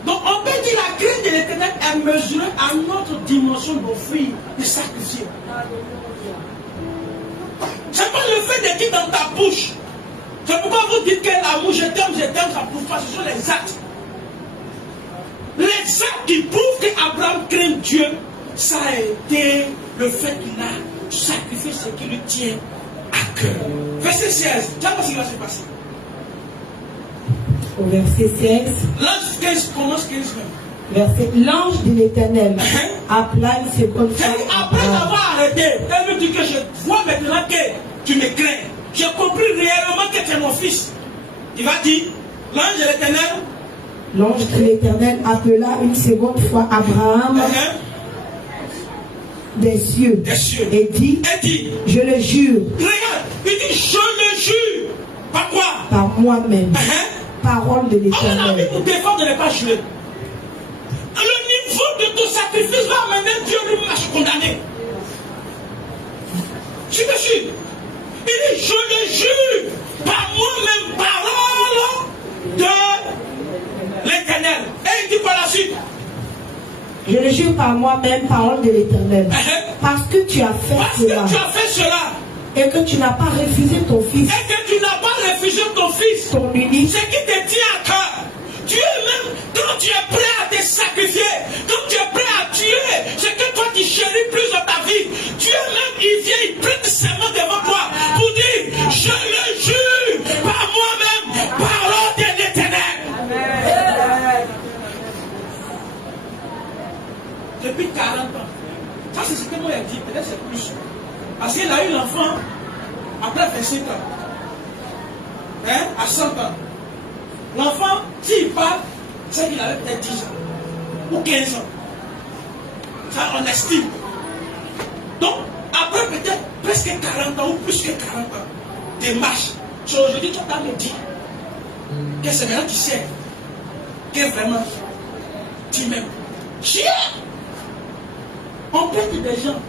Donc on peut dire la crainte de l'Éternel est mesurée à notre dimension d'offrir, de sacrifier. C'est pas le fait de dire dans ta bouche. C'est pourquoi vous dites que l'amour, je t'aime, ça ne prouve pas, ce sont les actes. Les actes qui prouvent qu'Abraham craint Dieu, ça a été le fait qu'il a sacrifié ce qui lui tient à cœur. Verset 16, tu vois ce qui va se passer. Au verset 16. L'ange 15 commence 15 même. L'ange de l'Éternel appela une seconde fois. Après avoir arrêté, elle me dit que je vois maintenant que tu me crains. J'ai compris réellement que tu es mon fils. Il va dire, l'ange de l'Éternel. L'ange de l'Éternel appela une seconde fois Abraham des cieux et dit, je le jure. Regarde, il dit, je le jure. Par quoi? Par moi-même. Parole de l'Éternel. On a mis pour défendre de ne pas jurer. Le niveau de ton sacrifice va amener Dieu lui-même à se condamner. Je me suis. Il dit, je le jure par moi-même, parole de l'Éternel. Et il dit quoi la suite? Je le jure par moi-même, parole de l'Éternel. Parce que tu as fait cela. Et que tu n'as pas refusé ton fils. Ton unique. Ce qui te tient à cœur. Dieu même, quand tu es prêt à te sacrifier, quand tu es prêt à tuer ce que toi tu chéris plus dans ta vie, Dieu même, il vient, il prête ses mains devant toi pour dire, je le jure par moi-même, parole de l'Éternel. Depuis 40 ans. Ça c'est ce que moi j'ai dit, peut-être c'est plus. Parce qu'il a eu l'enfant après 25 ans. À 100 ans. L'enfant, s'il part, c'est qu'il avait peut-être 10 ans. Ou 15 ans. Ça, on estime. Donc, après peut-être presque 40 ans ou plus que 40 ans de marche. Aujourd'hui, tu vas me dire que c'est maintenant tu sais que vraiment tu m'aimes. Chien! On pète des gens.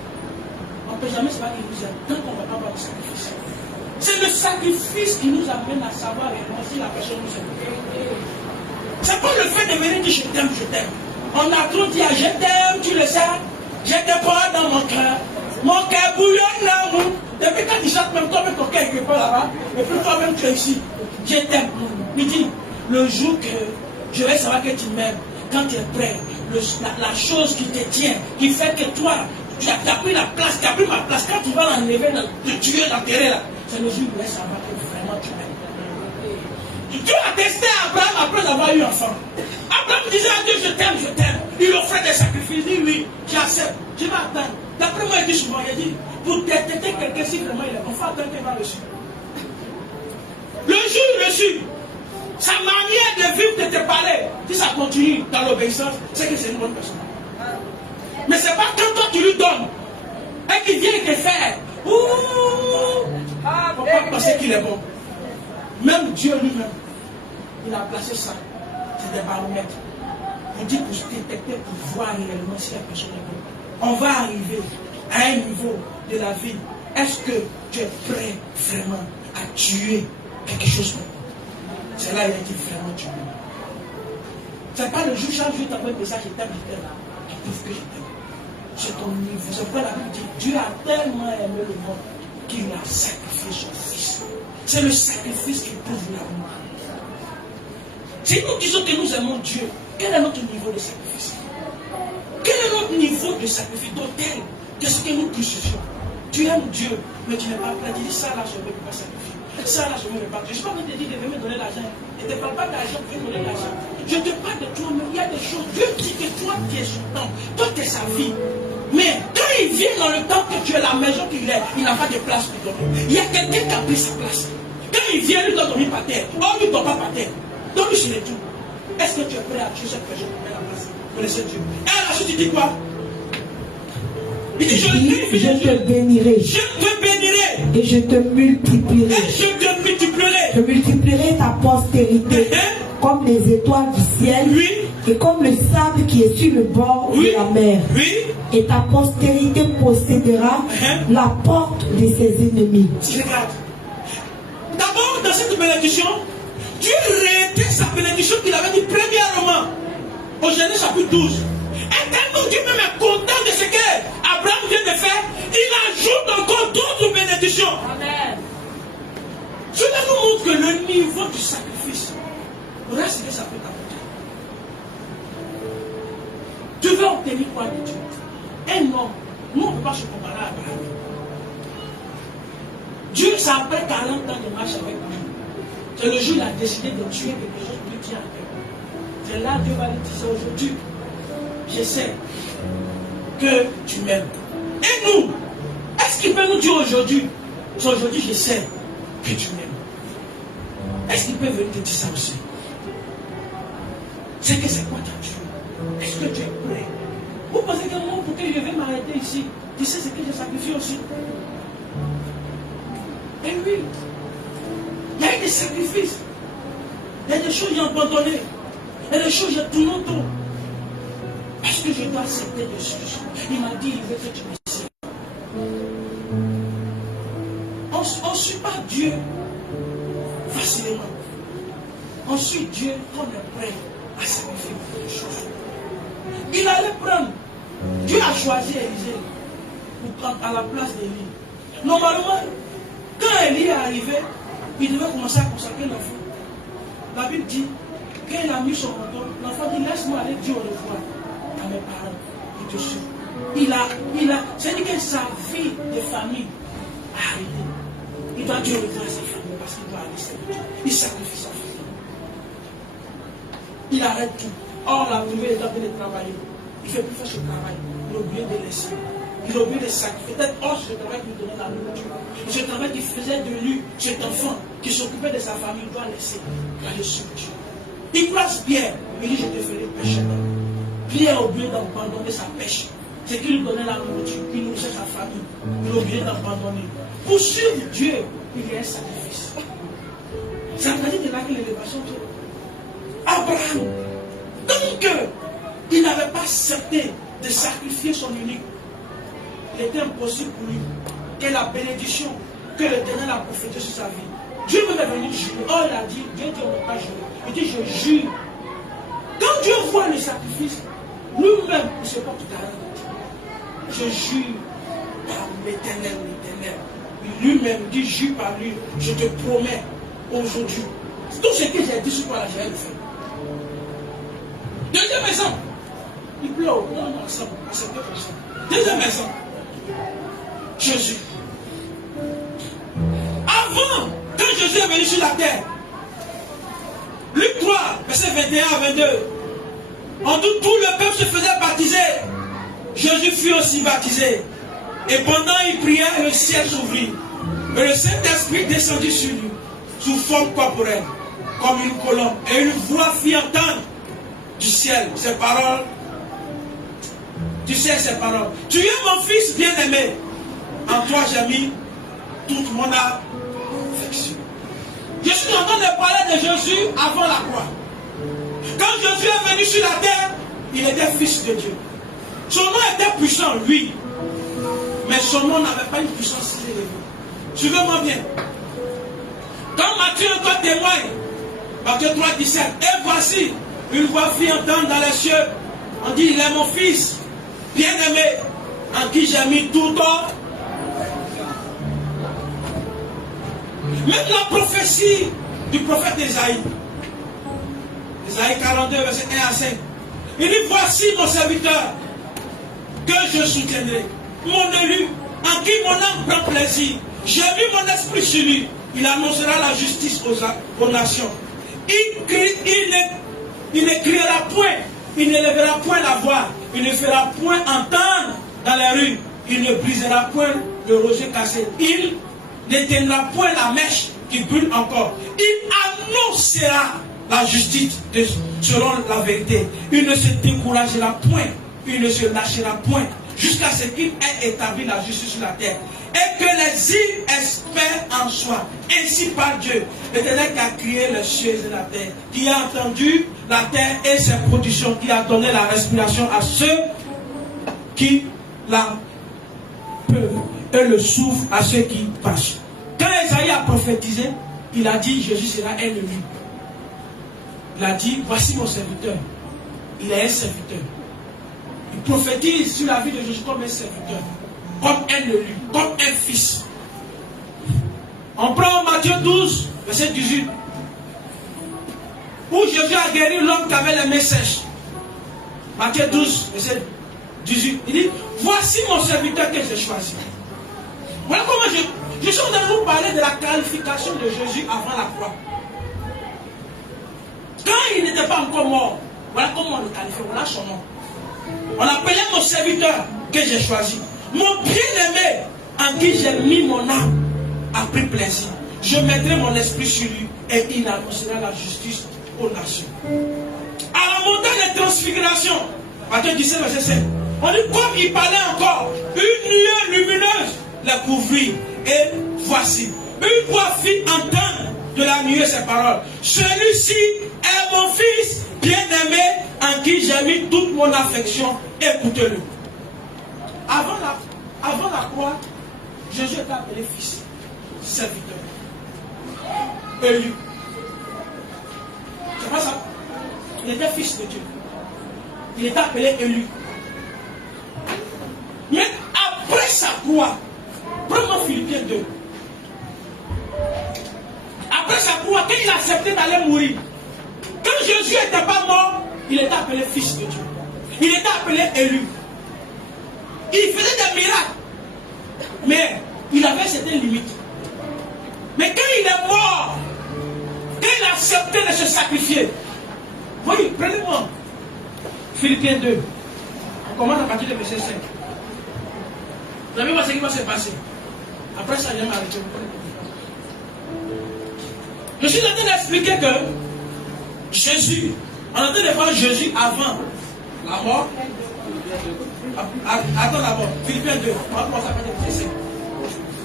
On ne peut jamais savoir qu'ils nous aiment tant qu'on ne va pas avoir de sacrifice. C'est le sacrifice qui nous amène à savoir si la personne nous aime. C'est pas le fait de venir dire je t'aime, je t'aime. On a trop dit je t'aime, tu le sais. Je te porte dans mon cœur. Mon cœur bouillonne d'amour. Depuis quand tu chantes, même toi-même ton cœur est quelque part là-bas. Et puis toi-même tu es ici. Je t'aime. Il dit, le jour que je vais savoir que tu m'aimes, quand tu es prêt, la chose qui te tient, qui fait que toi, Tu as pris la place, tu as pris ma place. Quand tu vas l'enlever, te tuer, l'enterrer là, c'est le jour où il va savoir que vraiment tu m'aimes. Dieu a testé Abraham après avoir eu enfant. Abraham disait à Dieu, je t'aime, je t'aime. Il offrait des sacrifices. Il dit oui, j'accepte, je vais attendre. D'après moi, il dit souvent, il dit, pour tester quelqu'un si vraiment il est bon, il faut attendre qu'il va reçu. Le jour reçu, sa manière de vivre, de te parler, si ça continue dans l'obéissance, c'est que c'est une bonne personne. Mais c'est pas quand toi tu lui donnes et qu'il vient te faire. Faut pas penser qu'il est bon. Même Dieu lui-même, il a placé ça. C'est des baromètres. On dit pour se détecter, pour voir réellement si la personne est bonne. On va arriver à un niveau de la vie. Est-ce que tu es prêt vraiment à tuer quelque chose pour toi? C'est là il a dit vraiment tuer. C'est pas le jour chaque jour tu t'envoies un message, je t'aime, qui prouve que je t'aime. C'est ton niveau. C'est pourquoi la Bible dit Dieu a tellement aimé le monde qu'il a sacrifié son fils. C'est le sacrifice qui prouve l'amour. Si nous disons que nous aimons Dieu, quel est notre niveau de sacrifice? Quel est notre niveau de sacrifice, d'autel, de ce que nous crucifions? Tu aimes Dieu, mais tu n'es pas prêt. Tu dis ça là, je ne vais pas sacrifier. Ça là, je ne vais pas. Je ne suis pas en train de te dire de venir me donner l'argent. Je ne te parle pas d'argent pour me donner l'argent. Je te parle de toi, mais il y a des choses. Dieu dit que toi, tu es son temps. Toi, tu es sa vie. Mais quand il vient dans le temps que tu es la maison qu'il est, il n'a pas de place pour dormir. Il y a quelqu'un qui a pris sa place. Quand il vient, lui doit dormir par terre. Oh, lui ne dort pas par terre. Donc, lui, c'est le tout. Est-ce que tu es prêt à tuer cette personne pour mettre la place? Connaissez Dieu. Et ensuite, il dit quoi? Il dit, je te bénirai. Je te bénirai. Et je te multiplierai. Et je te multiplierai. Je multiplierai ta postérité comme les étoiles du ciel. Oui. Et comme le sable qui est sur le bord de la mer. Oui. Et ta postérité possédera la porte de ses ennemis. Regarde. D'abord, dans cette bénédiction, Dieu réitère sa bénédiction qu'il avait dit premièrement au Genèse chapitre 12. Et tellement Dieu même est content de ce que Abraham vient de faire, il ajoute encore d'autres bénédictions. Amen. Cela nous montre que le niveau du sacrifice, voilà ce que ça peut t'apporter. Tu veux obtenir quoi de Dieu? Un homme, nous on ne peut pas se comparer à Abraham. Dieu, c'est après 40 ans de marche avec lui. C'est le jour où il a décidé de tuer quelque chose pour lui dire à cœur. C'est là que Dieu va lui dire aujourd'hui. Je sais que tu m'aimes. Et nous, est-ce qu'il peut nous dire aujourd'hui? Aujourd'hui, je sais que tu m'aimes. Est-ce qu'il peut venir te dire ça aussi? C'est que c'est quoi ta Dieu? Est-ce que tu es prêt? Vous pensez qu'un moment pour que je vais m'arrêter ici, tu sais ce que j'ai sacrifié aussi? Et oui, il y a eu des sacrifices. Il y a des choses que j'ai abandonnées. Il y a des choses que j'ai tourné autour. Parce que je dois accepter des choses. Il m'a dit, il veut que tu me sais. On ne suit pas Dieu facilement. On suit Dieu quand on est prêt à sacrifier beaucoup de choses. Il allait prendre. Dieu a choisi Élisée pour prendre à la place d'Élie. Normalement, quand Élie est arrivé, il devait commencer à consacrer l'enfant. La Bible dit, quand il a mis son manteau, l'enfant dit, laisse-moi aller dire au revoir à mes parents. Je te suis. C'est-à-dire que sa vie de famille a arrêté. Il doit dire au revoir à sa famille parce qu'il doit aller servir. Il sacrifie sa famille. Il arrête tout. Or, la première étape de travailler. Il ne fait plus faire ce travail. Il a oublié de laisser. Il a oublié de sacrifier. Peut-être hors ce travail qui lui donnait la nourriture. Ce travail qui faisait de lui, cet enfant qui s'occupait de sa famille, il doit laisser. Aller sur Dieu. Il place Pierre. Il dit, je te ferai pécher. Pierre a oublié d'abandonner sa pêche. C'est qu'il lui donnait la nourriture, il nourrissait sa famille. Il a oublié d'abandonner. Pour suivre Dieu, il y a un sacrifice. C'est à partir de là que l'élévation vient. Abraham, donc il n'avait pas accepté de sacrifier son unique, il était impossible pour lui que la bénédiction que l'Éternel a prophétisée sur sa vie. Dieu me est venu jurer. Oh, il a dit, Dieu dit, on ne peut pas jurer. Il dit, je jure. Quand Dieu voit le sacrifice, lui-même, il se porte garant. Je jure par l'Éternel, lui-même dit, jure par lui, je te promets aujourd'hui. Tout ce que j'ai dit sur toi, je vais le faire. Deuxième exemple, il pleure, non, ensemble, deuxième exemple, Jésus. Avant, quand Jésus est venu sur la terre, Luc 3, verset 21 à 22, en tout le peuple se faisait baptiser. Jésus fut aussi baptisé. Et pendant qu'il priait, le ciel s'ouvrit. Et le Saint-Esprit descendit sur lui, sous forme corporelle, comme une colombe. Et une voix fit entendre du ciel ces paroles. Tu sais ces paroles. Tu es mon fils bien-aimé. En toi j'ai mis toute mon affection. Je suis en train de parler de Jésus avant la croix. Quand Jésus est venu sur la terre, il était fils de Dieu. Son nom était puissant, oui. Mais son nom n'avait pas une puissance si élevée. Suivez-moi bien. Quand Matthieu encore témoigne, Matthieu 3, 17, et voici, une voix fit entendre dans les cieux. On dit, il est mon fils, bien-aimé, en qui j'ai mis tout ordre. Même la prophétie du prophète Ésaïe, Ésaïe 42, verset 1 à 5, il dit, voici mon serviteur, que je soutiendrai, mon élu, en qui mon âme prend plaisir. J'ai mis mon esprit sur lui. Il annoncera la justice aux nations. Il ne criera point, il ne lèvera point la voix, il ne fera point entendre dans les rues, il ne brisera point le rocher cassé, il n'éteindra point la mèche qui brûle encore. Il annoncera la justice selon la vérité. Il ne se découragera point, il ne se lâchera point, jusqu'à ce qu'il ait établi la justice sur la terre. Et que les îles espèrent en soi. Ainsi par Dieu, l'Éternel qui a créé les cieux et la terre, qui a entendu la terre et ses productions, qui a donné la respiration à ceux qui la peuvent, et le souffle à ceux qui passent. Quand Esaïe a prophétisé, il a dit, Jésus sera un élu. Il a dit, voici mon serviteur. Il est un serviteur. Il prophétise sur la vie de Jésus comme un serviteur, comme un élu, comme un fils. On prend Matthieu 12, verset 18, où Jésus a guéri l'homme qui avait les mains sèches. Matthieu 12, verset 18, il dit, voici mon serviteur que j'ai choisi. Voilà comment je suis en train de vous parler de la qualification de Jésus avant la croix. Quand il n'était pas encore mort, voilà comment on le qualifie, voilà son nom. On appelait mon serviteur que j'ai choisi. Mon bien-aimé en qui j'ai mis mon âme a pris plaisir. Je mettrai mon esprit sur lui et il annoncera la justice aux nations. À la montagne de transfiguration, Matthieu 17, verset 5, on dit comme il parlait encore, une nuée lumineuse la couvrit et voici, une voix fit entendre de la nuée ces paroles. Celui-ci est mon fils bien-aimé en qui j'ai mis toute mon affection, écoutez-le. Avant la croix, Jésus était appelé fils, serviteur, élu. C'est pas ça? Il était fils de Dieu. Il était appelé élu. Mais après sa croix, prenons Philippiens 2. Après sa croix, quand il a accepté d'aller mourir, quand Jésus n'était pas mort, il était appelé fils de Dieu. Il était appelé élu. Il faisait des miracles. Mais il avait certaines limites. Mais quand il est mort, quand il a accepté de se sacrifier, voyez, prenez-moi Philippiens 2. On commence à partir du verset 5. Vous savez ce qui va se passer. Après ça, je vais m'arrêter. Je suis en train d'expliquer que Jésus, on est en train de voir Jésus avant la mort. Attends d'abord, Philippiens 2. On va commencer à partir du verset 5.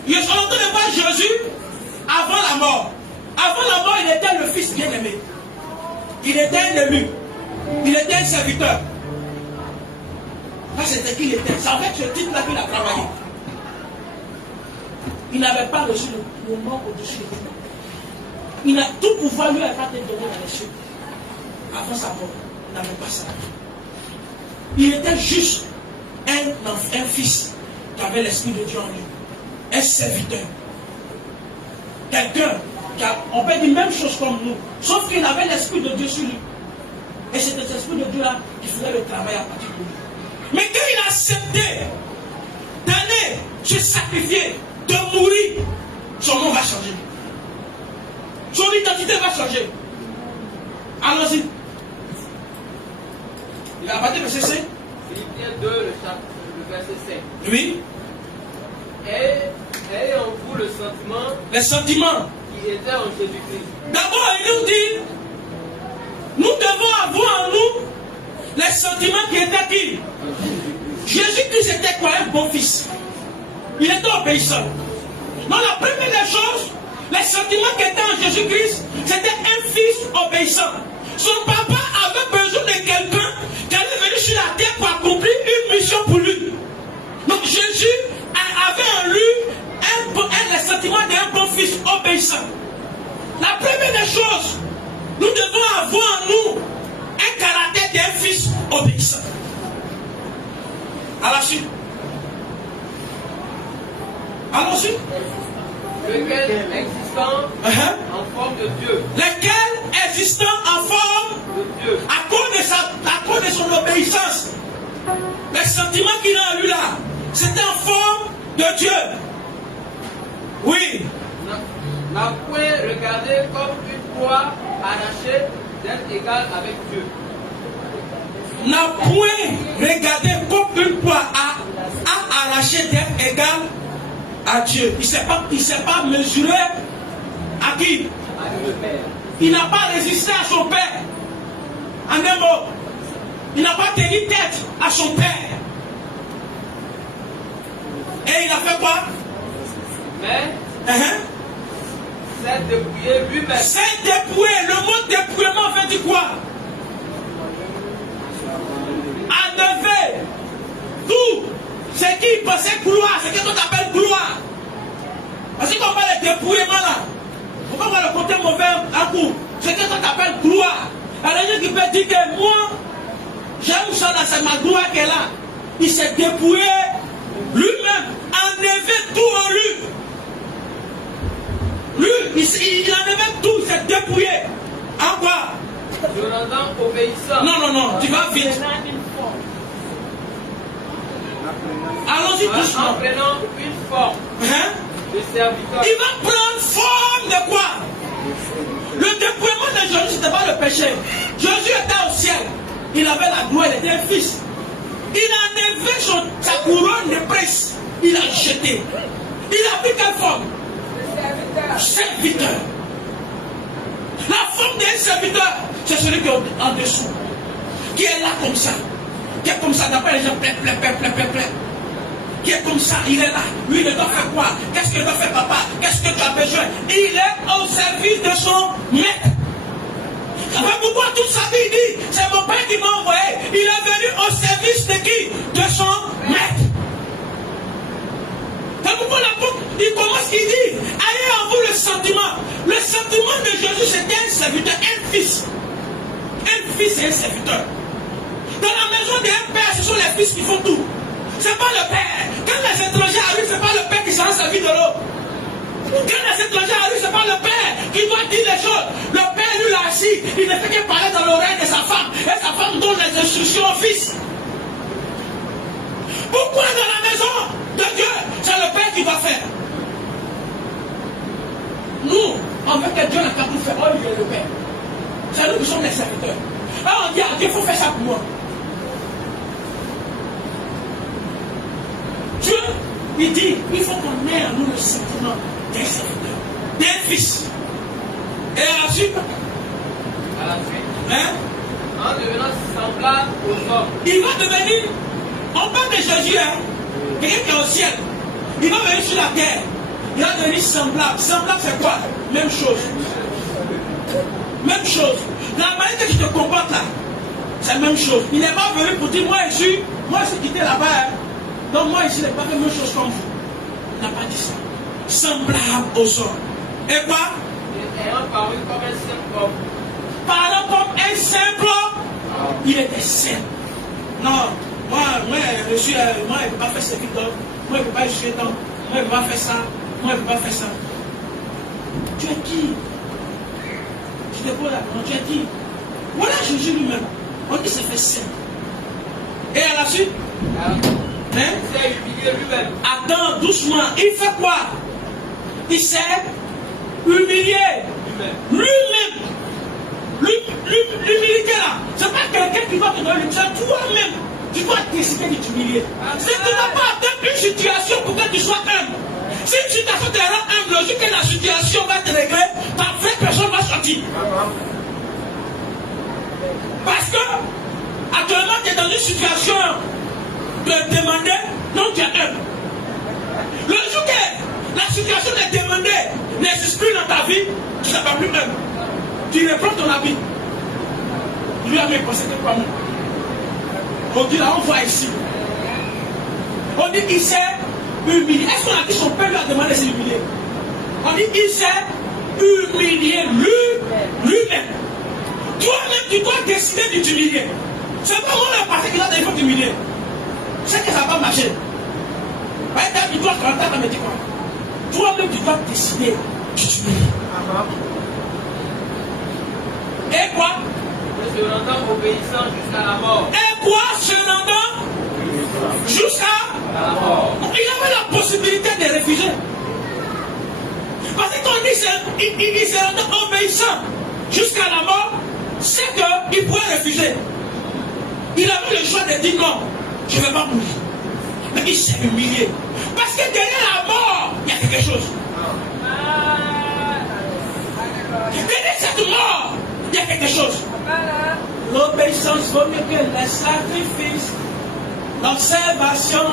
Je suis en train de voir Jésus avant la mort. Avant la mort, il était le fils bien-aimé. Il était un élu. Il était un serviteur. Là, c'était qui il était. C'est en fait ce titre-là qu'il a travaillé. Il n'avait pas reçu le nom au-dessus de lui. Il a tout pouvoir lui a été donné dans les cieux. Avant sa mort, il n'avait pas ça. Il était juste un fils qui avait l'esprit de Dieu en lui. Un serviteur. Quelqu'un qui a, on peut dire même chose comme nous. Sauf qu'il avait l'esprit de Dieu sur lui. Et c'était cet esprit de Dieu là qui faisait le travail à partir de lui. Mais quand il a accepté d'aller se sacrifier, de mourir, son nom va changer. Son identité va changer. Allons-y. Il a parlé de verset 5. Philippiens 2, le verset 5. Oui. Ayez en vous le sentiment Les sentiments. qui était en Jésus-Christ. D'abord, il nous dit, nous devons avoir en nous les sentiments qui étaient qui? Jésus-Christ était quoi? Un bon fils. Il était obéissant. Donc la première des choses, les sentiments qui étaient en Jésus-Christ, c'était un fils obéissant. Son papa avait besoin de quelqu'un qui allait venir sur la terre pour accomplir une mission pour lui. Donc Jésus avait en lui les sentiments d'un bon fils obéissant. La première des choses, nous devons avoir en nous un caractère d'un fils obéissant. À la suite. Allons-y. Lequel existant en forme de Dieu. Lequel existant en forme de Dieu. À cause de son obéissance. Les sentiments qu'il a en lui là, c'était en forme de Dieu. Oui. N'a point regardé comme une proie arrachée d'être égal avec Dieu. N'a point regardé comme une proie à arracher d'être égal à Dieu. Il ne s'est pas mesuré à qui? À le Père. Il n'a pas résisté à son père. En un mot, il n'a pas tenu tête à son père. Et il a fait quoi? Mais s'est dépouillé lui-même. S'est dépouillé. Le mot dépouillement veut dire quoi? Enlever tout ce qui pensait gloire, ce que tu appelles gloire. Parce qu'on va le dépouillement là. On va le côté mauvais à coup. Ce que tu appelles gloire. Alors il peut dire que moi, j'aime ça, c'est ma gloire qu'elle a. Il s'est dépouillé lui-même, enlevé tout en lui. Lui, il enlevait tout, il s'est dépouillé. En quoi? Jonathan obéissant. Non, tu vas vite. Allons-y doucement. En prenant une forme de serviteur. Il va prendre forme de quoi? Le dépouillement de Jésus, ce n'était pas le péché. Jésus était au ciel. Il avait la gloire, il était un fils. Il a enlevé sa couronne de prince. Il a jeté. Il a pris quelle forme? Serviteur. La forme d'un serviteur, c'est celui qui est en dessous. Qui est là comme ça. Qui est comme ça, d'après les gens, plein. Qui est comme ça, il est là. Lui, il doit faire quoi? Qu'est-ce qu'il doit faire, papa? Qu'est-ce que tu as besoin? Il est au service de son maître. Pourquoi toute sa vie, il dit, c'est mon père qui m'a envoyé. Il est venu au service de qui? De son maître. C'est pourquoi l'apôtre, il commence, il dit, ayez en vous le sentiment. Le sentiment de Jésus, c'était un serviteur, un fils. Un fils et un serviteur. Dans la maison d'un père, ce sont les fils qui font tout. C'est pas le père. Quand les étrangers arrivent, c'est pas le père qui s'en servi de l'eau. Quand les étrangers arrivent, c'est pas le père qui doit dire les choses. Le père, lui, l'a assis. Il ne fait que parler dans l'oreille de sa femme. Et sa femme donne les instructions au fils. Pourquoi dans la maison de Dieu, c'est le père qui va faire? Nous, on veut que Dieu n'a qu'à nous faire. Oh, il est le père. C'est nous qui sommes les serviteurs. Alors on dit à Dieu, il faut faire ça pour moi. Dieu, il dit, il faut qu'on ait en nous le sentiment d'un serviteur, d'un fils. Et à la suite, en devenant semblable aux hommes. Il va devenir, on parle de Jésus, quelqu'un qui est au ciel. Il va venir sur la terre. Il va devenir semblable. Semblable, c'est quoi? Même chose. Même chose. La manière que tu te comportes là, c'est la même chose. Il n'est pas venu pour dire, moi je suis quitté là-bas. Donc moi ici, je n'ai pas fait la même chose comme vous. Il n'a pas dit ça. Semblable aux hommes. Et quoi? Ayant paru comme un simple homme. Parlant comme un simple homme. Il était simple. Non, moi, je ne peux pas faire ce d'homme. Moi, je ne peux pas jouer d'homme. Moi, je ne peux pas faire ça. Moi, je ne peux pas faire ça. Tu es qui? Tu te poses là, tu es qui? Voilà Jésus lui-même. On dit c'est fait simple. Et à la suite? Hein? Il s'est humilié lui-même. Attends, doucement. Il fait quoi? Il s'est humilié lui-même. L'humilité là, c'est pas quelqu'un qui va te donner, c'est toi-même. Tu dois décider de t'humilier. Si tu n'as pas atteint une situation pour que tu sois humble, si une situation te rend humble, logique que la situation va te régler, ta vraie personne va sortir. Parce que, actuellement, tu es dans une situation de demander, non, tu es humble. Le jour que la situation de demander n'existe plus dans ta vie, tu ne seras pas plus humble. Tu reprends ton habit. Lui a même pensé que quoi même. On dit là, on voit ici. On dit qu'il s'est humilié. Est-ce qu'on a dit son père lui a demandé de s'humilier? On dit qu'il s'est humilié lui-même. Toi-même, tu dois décider de t'humilier. C'est pas moi le passé qui a dit qu'il faut t'humilier. C'est que ça va marcher. Tu dois rentrer dans mes dit quoi? Toi-même, tu dois décider de t'humilier. Et quoi? Se rendant obéissant jusqu'à la mort. Et quoi? Se rendant jusqu'à la mort. Il avait la possibilité de refuser. Parce que quand il se rendant obéissant jusqu'à la mort, c'est qu'il pouvait refuser. Il avait le choix de dire non, je ne vais pas mourir. Mais il s'est humilié. Parce que derrière la mort, il y a quelque chose. Derrière cette mort, il y a quelque chose. L'obéissance vaut mieux que les sacrifices. L'observation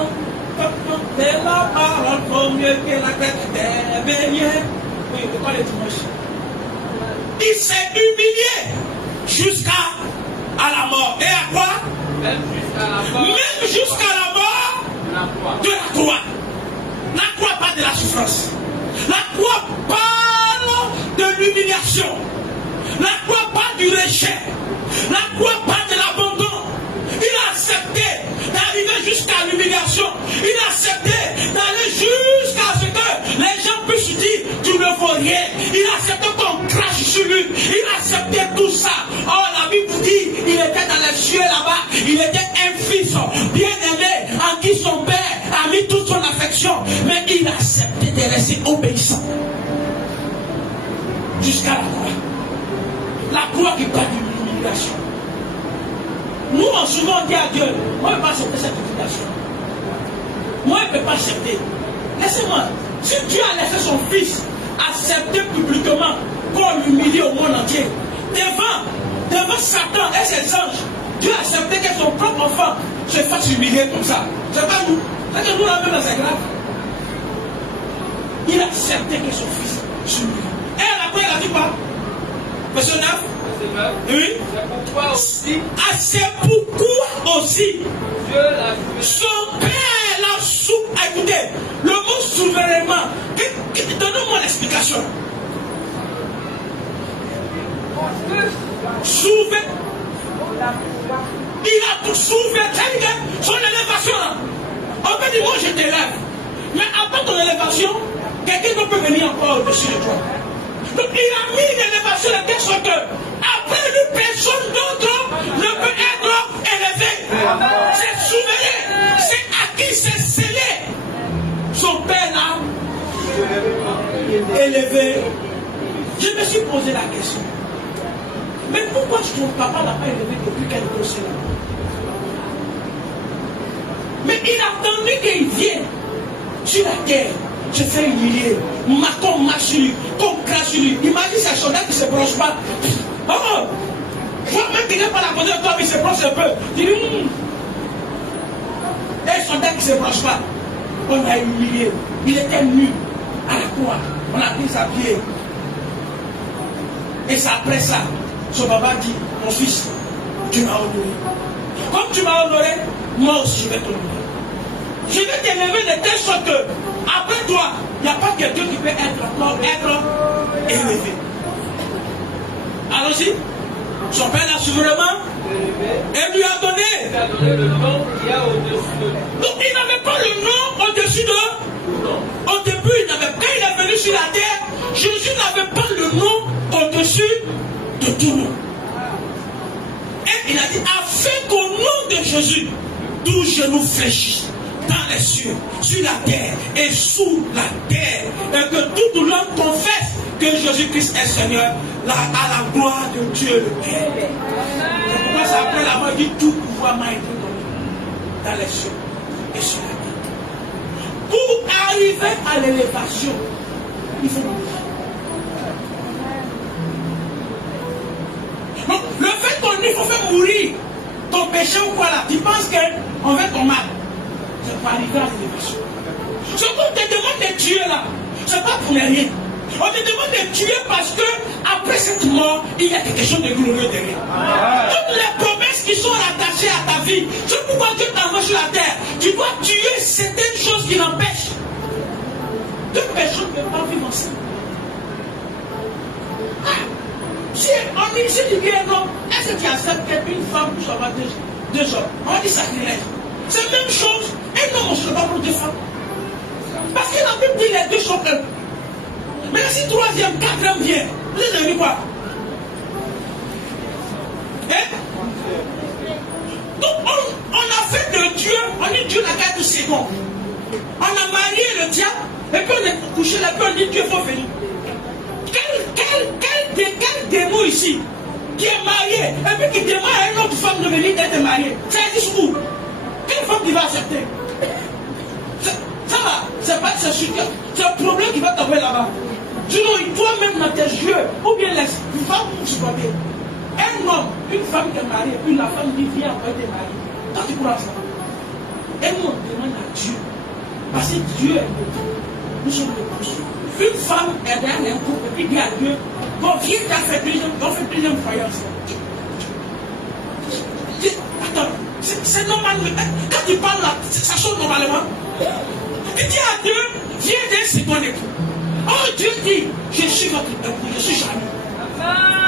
de la parole vaut mieux que la crête des beignets. Oui, de quoi les dimanches? Il s'est humilié jusqu'à la mort. Et à quoi? Même jusqu'à la mort. Même jusqu'à la mort de la croix. La croix parle de la souffrance. La croix parle de l'humiliation. La croix parle du rejet. La croix parle de l'abandon. Il a accepté d'arriver jusqu'à l'humiliation. Il a accepté d'aller jusqu'à ce que les gens puissent dire tu ne vaux rien. Il a accepté qu'on crache sur lui. Il a accepté tout ça. Oh, la Bible dit il était dans les cieux là-bas. Il était un fils bien aimé en qui son père a mis toute son affection. Mais il a accepté de rester obéissant jusqu'à la croix. La croix qui parle de l'humiliation. Nous, en souvent, on dit à Dieu, moi, je ne peux pas accepter cette humiliation. Moi, je ne peux pas accepter. Laissez-moi. Si Dieu a laissé son fils accepter publiquement pour l'humilier au monde entier, devant Satan et ses anges, Dieu a accepté que son propre enfant se fasse humilier comme ça. C'est pas nous. C'est que nous, la même, c'est grave. Il a accepté que son fils s'humilie. Et après, il a dit quoi? Verset 9. Oui. C'est pourquoi aussi son père l'a sous. Écoutez, le mot souverainement. Donnez-moi l'explication. Souver. Il a tout soulevé. Son élévation. On peut dire, moi je t'élève. Mais après ton élévation, quelqu'un peut venir encore au-dessus de toi. Donc il a mis l'élévation de telle sorte que après lui, personne d'autre ne peut être élevé. C'est souverain. C'est à qui c'est scellé. Son père l'a élevé. Je me suis posé la question. Mais pourquoi ton papa n'a pas élevé depuis qu'elle est grosse là? Mais il a attendu qu'il vienne sur la terre. Je fais humilier, qu'on marche sur lui, qu'on crache sur lui. Imagine ces soldats qui ne se branchent pas. Oh, toi-même qui n'es pas la connaître de toi, mais il se branche un peu. Dis lui. Les soldats qui ne se branchent pas, on l'a humilié. Il était nu à la croix. On a pris sa pied. Et c'est après ça, son papa dit, mon fils, tu m'as honoré. Comme tu m'as honoré, moi aussi je vais t'honorer. Je vais t'élever de telle sorte que, après toi, il n'y a pas quelqu'un qui peut être élevé. Allons-y. Son père l'a souverainement et lui a donné. Il a donné le nom qu'il y a au-dessus de lui. Donc il n'avait pas le nom au-dessus de. Au début, quand il est venu sur la terre, Jésus n'avait pas le nom au-dessus de tout nom. Et il a dit, afin qu'au nom de Jésus, tout genou fléchisse. dans les cieux, sur la terre et sous la terre. Et que toute langue confesse que Jésus-Christ est Seigneur, à la gloire de Dieu le Père. C'est pourquoi ça après la mort, dit tout pouvoir m'a été donné dans les cieux et sur la terre. Pour arriver à l'élévation, il faut mourir. Donc, le fait qu'on dit qu'il faut faire mourir ton péché ou quoi là, tu penses qu'on fait ton mal. C'est pour arriver à l'élévation. Ce qu'on te demande de tuer là, c'est pas pour rien. On te demande de tuer parce que après cette mort, il y a quelque chose de glorieux derrière. Toutes les promesses qui sont rattachées à ta vie, c'est pourquoi Dieu t'envoie sur la terre. Tu dois tuer certaines choses qui l'empêchent. Deux personnes ne peuvent pas vivre ensemble. Si on dit, si tu dis un homme, est-ce que tu acceptes qu'une femme puisse avoir deux hommes? On dit sacrilège. C'est la même chose. Un homme, on ne se bat pour deux femmes. Parce que la Bible dit les deux sont un. Mais si troisième, quatrième vient, vous avez dit quoi? Hein? Donc on a fait de Dieu, on dit Dieu la garde second. On a marié le diable, et puis on est couché là, puis on dit Dieu faut venir. Quel démon ici qui est marié et puis qui demande à une autre femme de venir d'être mariée? Ça existe où? Quelle femme qui va accepter? Ça va, c'est pas c'est un problème qui va tomber là-bas. Sinon, toi-même dans tes yeux, ou bien les femmes pour supporter. Un homme, une femme qui est mariée, puis la femme dit viens après t'es mariée. Quand tu pourras ça. Un homme demande à Dieu. Parce que Dieu est Dieu. Nous sommes des couches. Une femme est derrière un couple et puis dit à Dieu, bon, viens t'as fait plusieurs croyances. Attends, c'est normal. Quand tu parles là, ça sonne normalement. Tu dis à Dieu, viens d'être ton époux. Oh, Dieu dit, je suis votre époux, je suis jamais.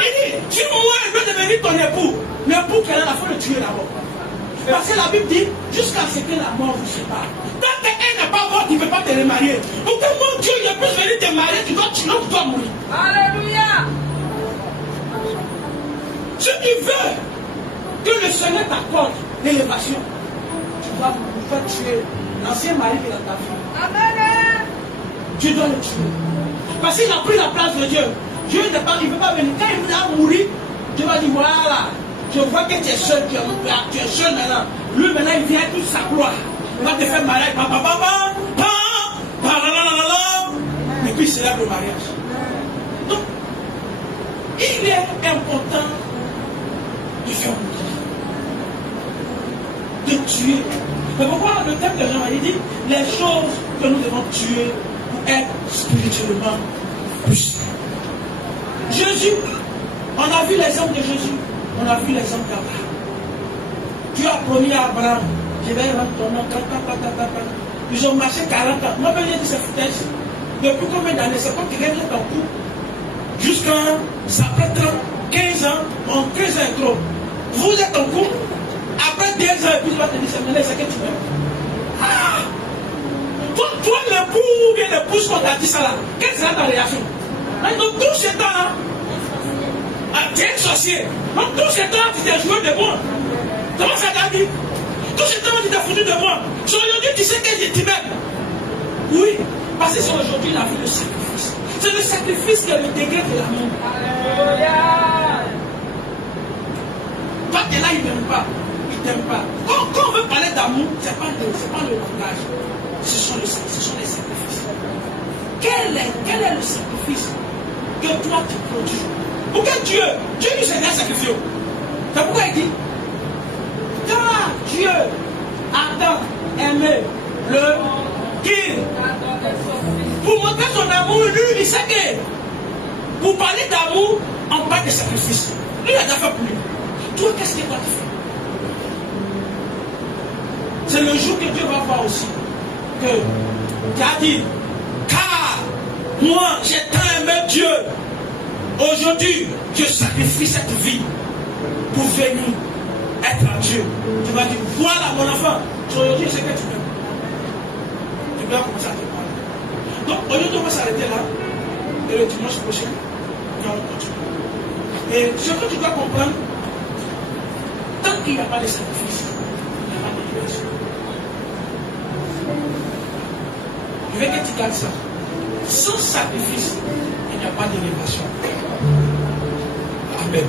Il dit, si moi je veux devenir ton époux, l'époux qu'elle a, il faut le tuer d'abord. Parce que la Bible dit, jusqu'à ce que la mort vous sépare. Tant qu'elle n'est pas morte, tu ne peux pas te remarier. Pour que mon Dieu ne puisse venir te marier, tu dois mourir. Alléluia. Si tu veux que le Seigneur t'accorde l'élévation, tu dois faire tuer l'ancien mari qui est dans ta vie. Amen. Tu dois le tuer. Parce qu'il a pris la place de Dieu. Dieu n'est pas, il ne veut pas venir. Quand il va mourir, Dieu va dire voilà, je vois que tu es seul, tu es seul maintenant. Lui maintenant il vient avec toute sa gloire. Il va te faire mariage, et puis il célèbre le mariage. Donc, il est important de faire mourir, de tuer. Mais pourquoi le thème de Jean, il dit les choses que nous devons tuer pour être spirituellement puissants. Jésus, on a vu l'exemple de Jésus, on a vu l'exemple d'Abraham. Dieu a promis à Abraham, je vais rendre ton nom, ils ont marché 40 ans. Moi, je dis c'est foutaise. Depuis combien d'années? C'est comme qu'il règle ton coup. Jusqu'à, ça fait 15 ans, mon 15 ans est trop. Vous êtes en couple, après 10 ans, et puis tu vas te dire, c'est maintenant, c'est que tu veux. Ah! Toi, l'époux ou bien l'épouse qu'on t'a dit ça là, quelle sera ta réaction? Donc, tout ce temps-là, tu es un sorcier. Donc, tout ce temps, tu t'es joué de moi. Comment ça t'a dit? Tout ce temps, tu t'es foutu de moi. C'est aujourd'hui, tu sais que je t'aime. Oui, parce que c'est aujourd'hui la vie de sacrifice. C'est le sacrifice qui est le degré de l'amour. Toi, tu es là, il ne t'aime pas. Il ne t'aime pas. Quand on veut parler d'amour, ce n'est pas le langage. Ce sont les sacrifices. Quel est le sacrifice que toi tu produis? Pourquoi Dieu lui s'est bien sacrifié? C'est pourquoi il dit, quand Dieu a tant aimé le qu'il, pour montrer son amour, lui, il sait que pour parler d'amour, on parle de sacrifice. Lui, il a déjà fait pour lui. Toi, qu'est-ce que toi tu fais? C'est le jour que Dieu va voir aussi que tu as dit, car moi j'ai tant aimé Dieu, aujourd'hui je sacrifie cette vie pour venir être à Dieu. Tu vas dire, voilà mon enfant, aujourd'hui c'est que tu veux. Tu dois commencer à te parler. Donc aujourd'hui on va s'arrêter là, et le dimanche prochain, on continue. Et ce que tu dois comprendre, tant qu'il n'y a pas de sacrifice, il n'y a pas de libération. vertical ça. Sans sacrifice, il n'y a pas d'élévation. Amen.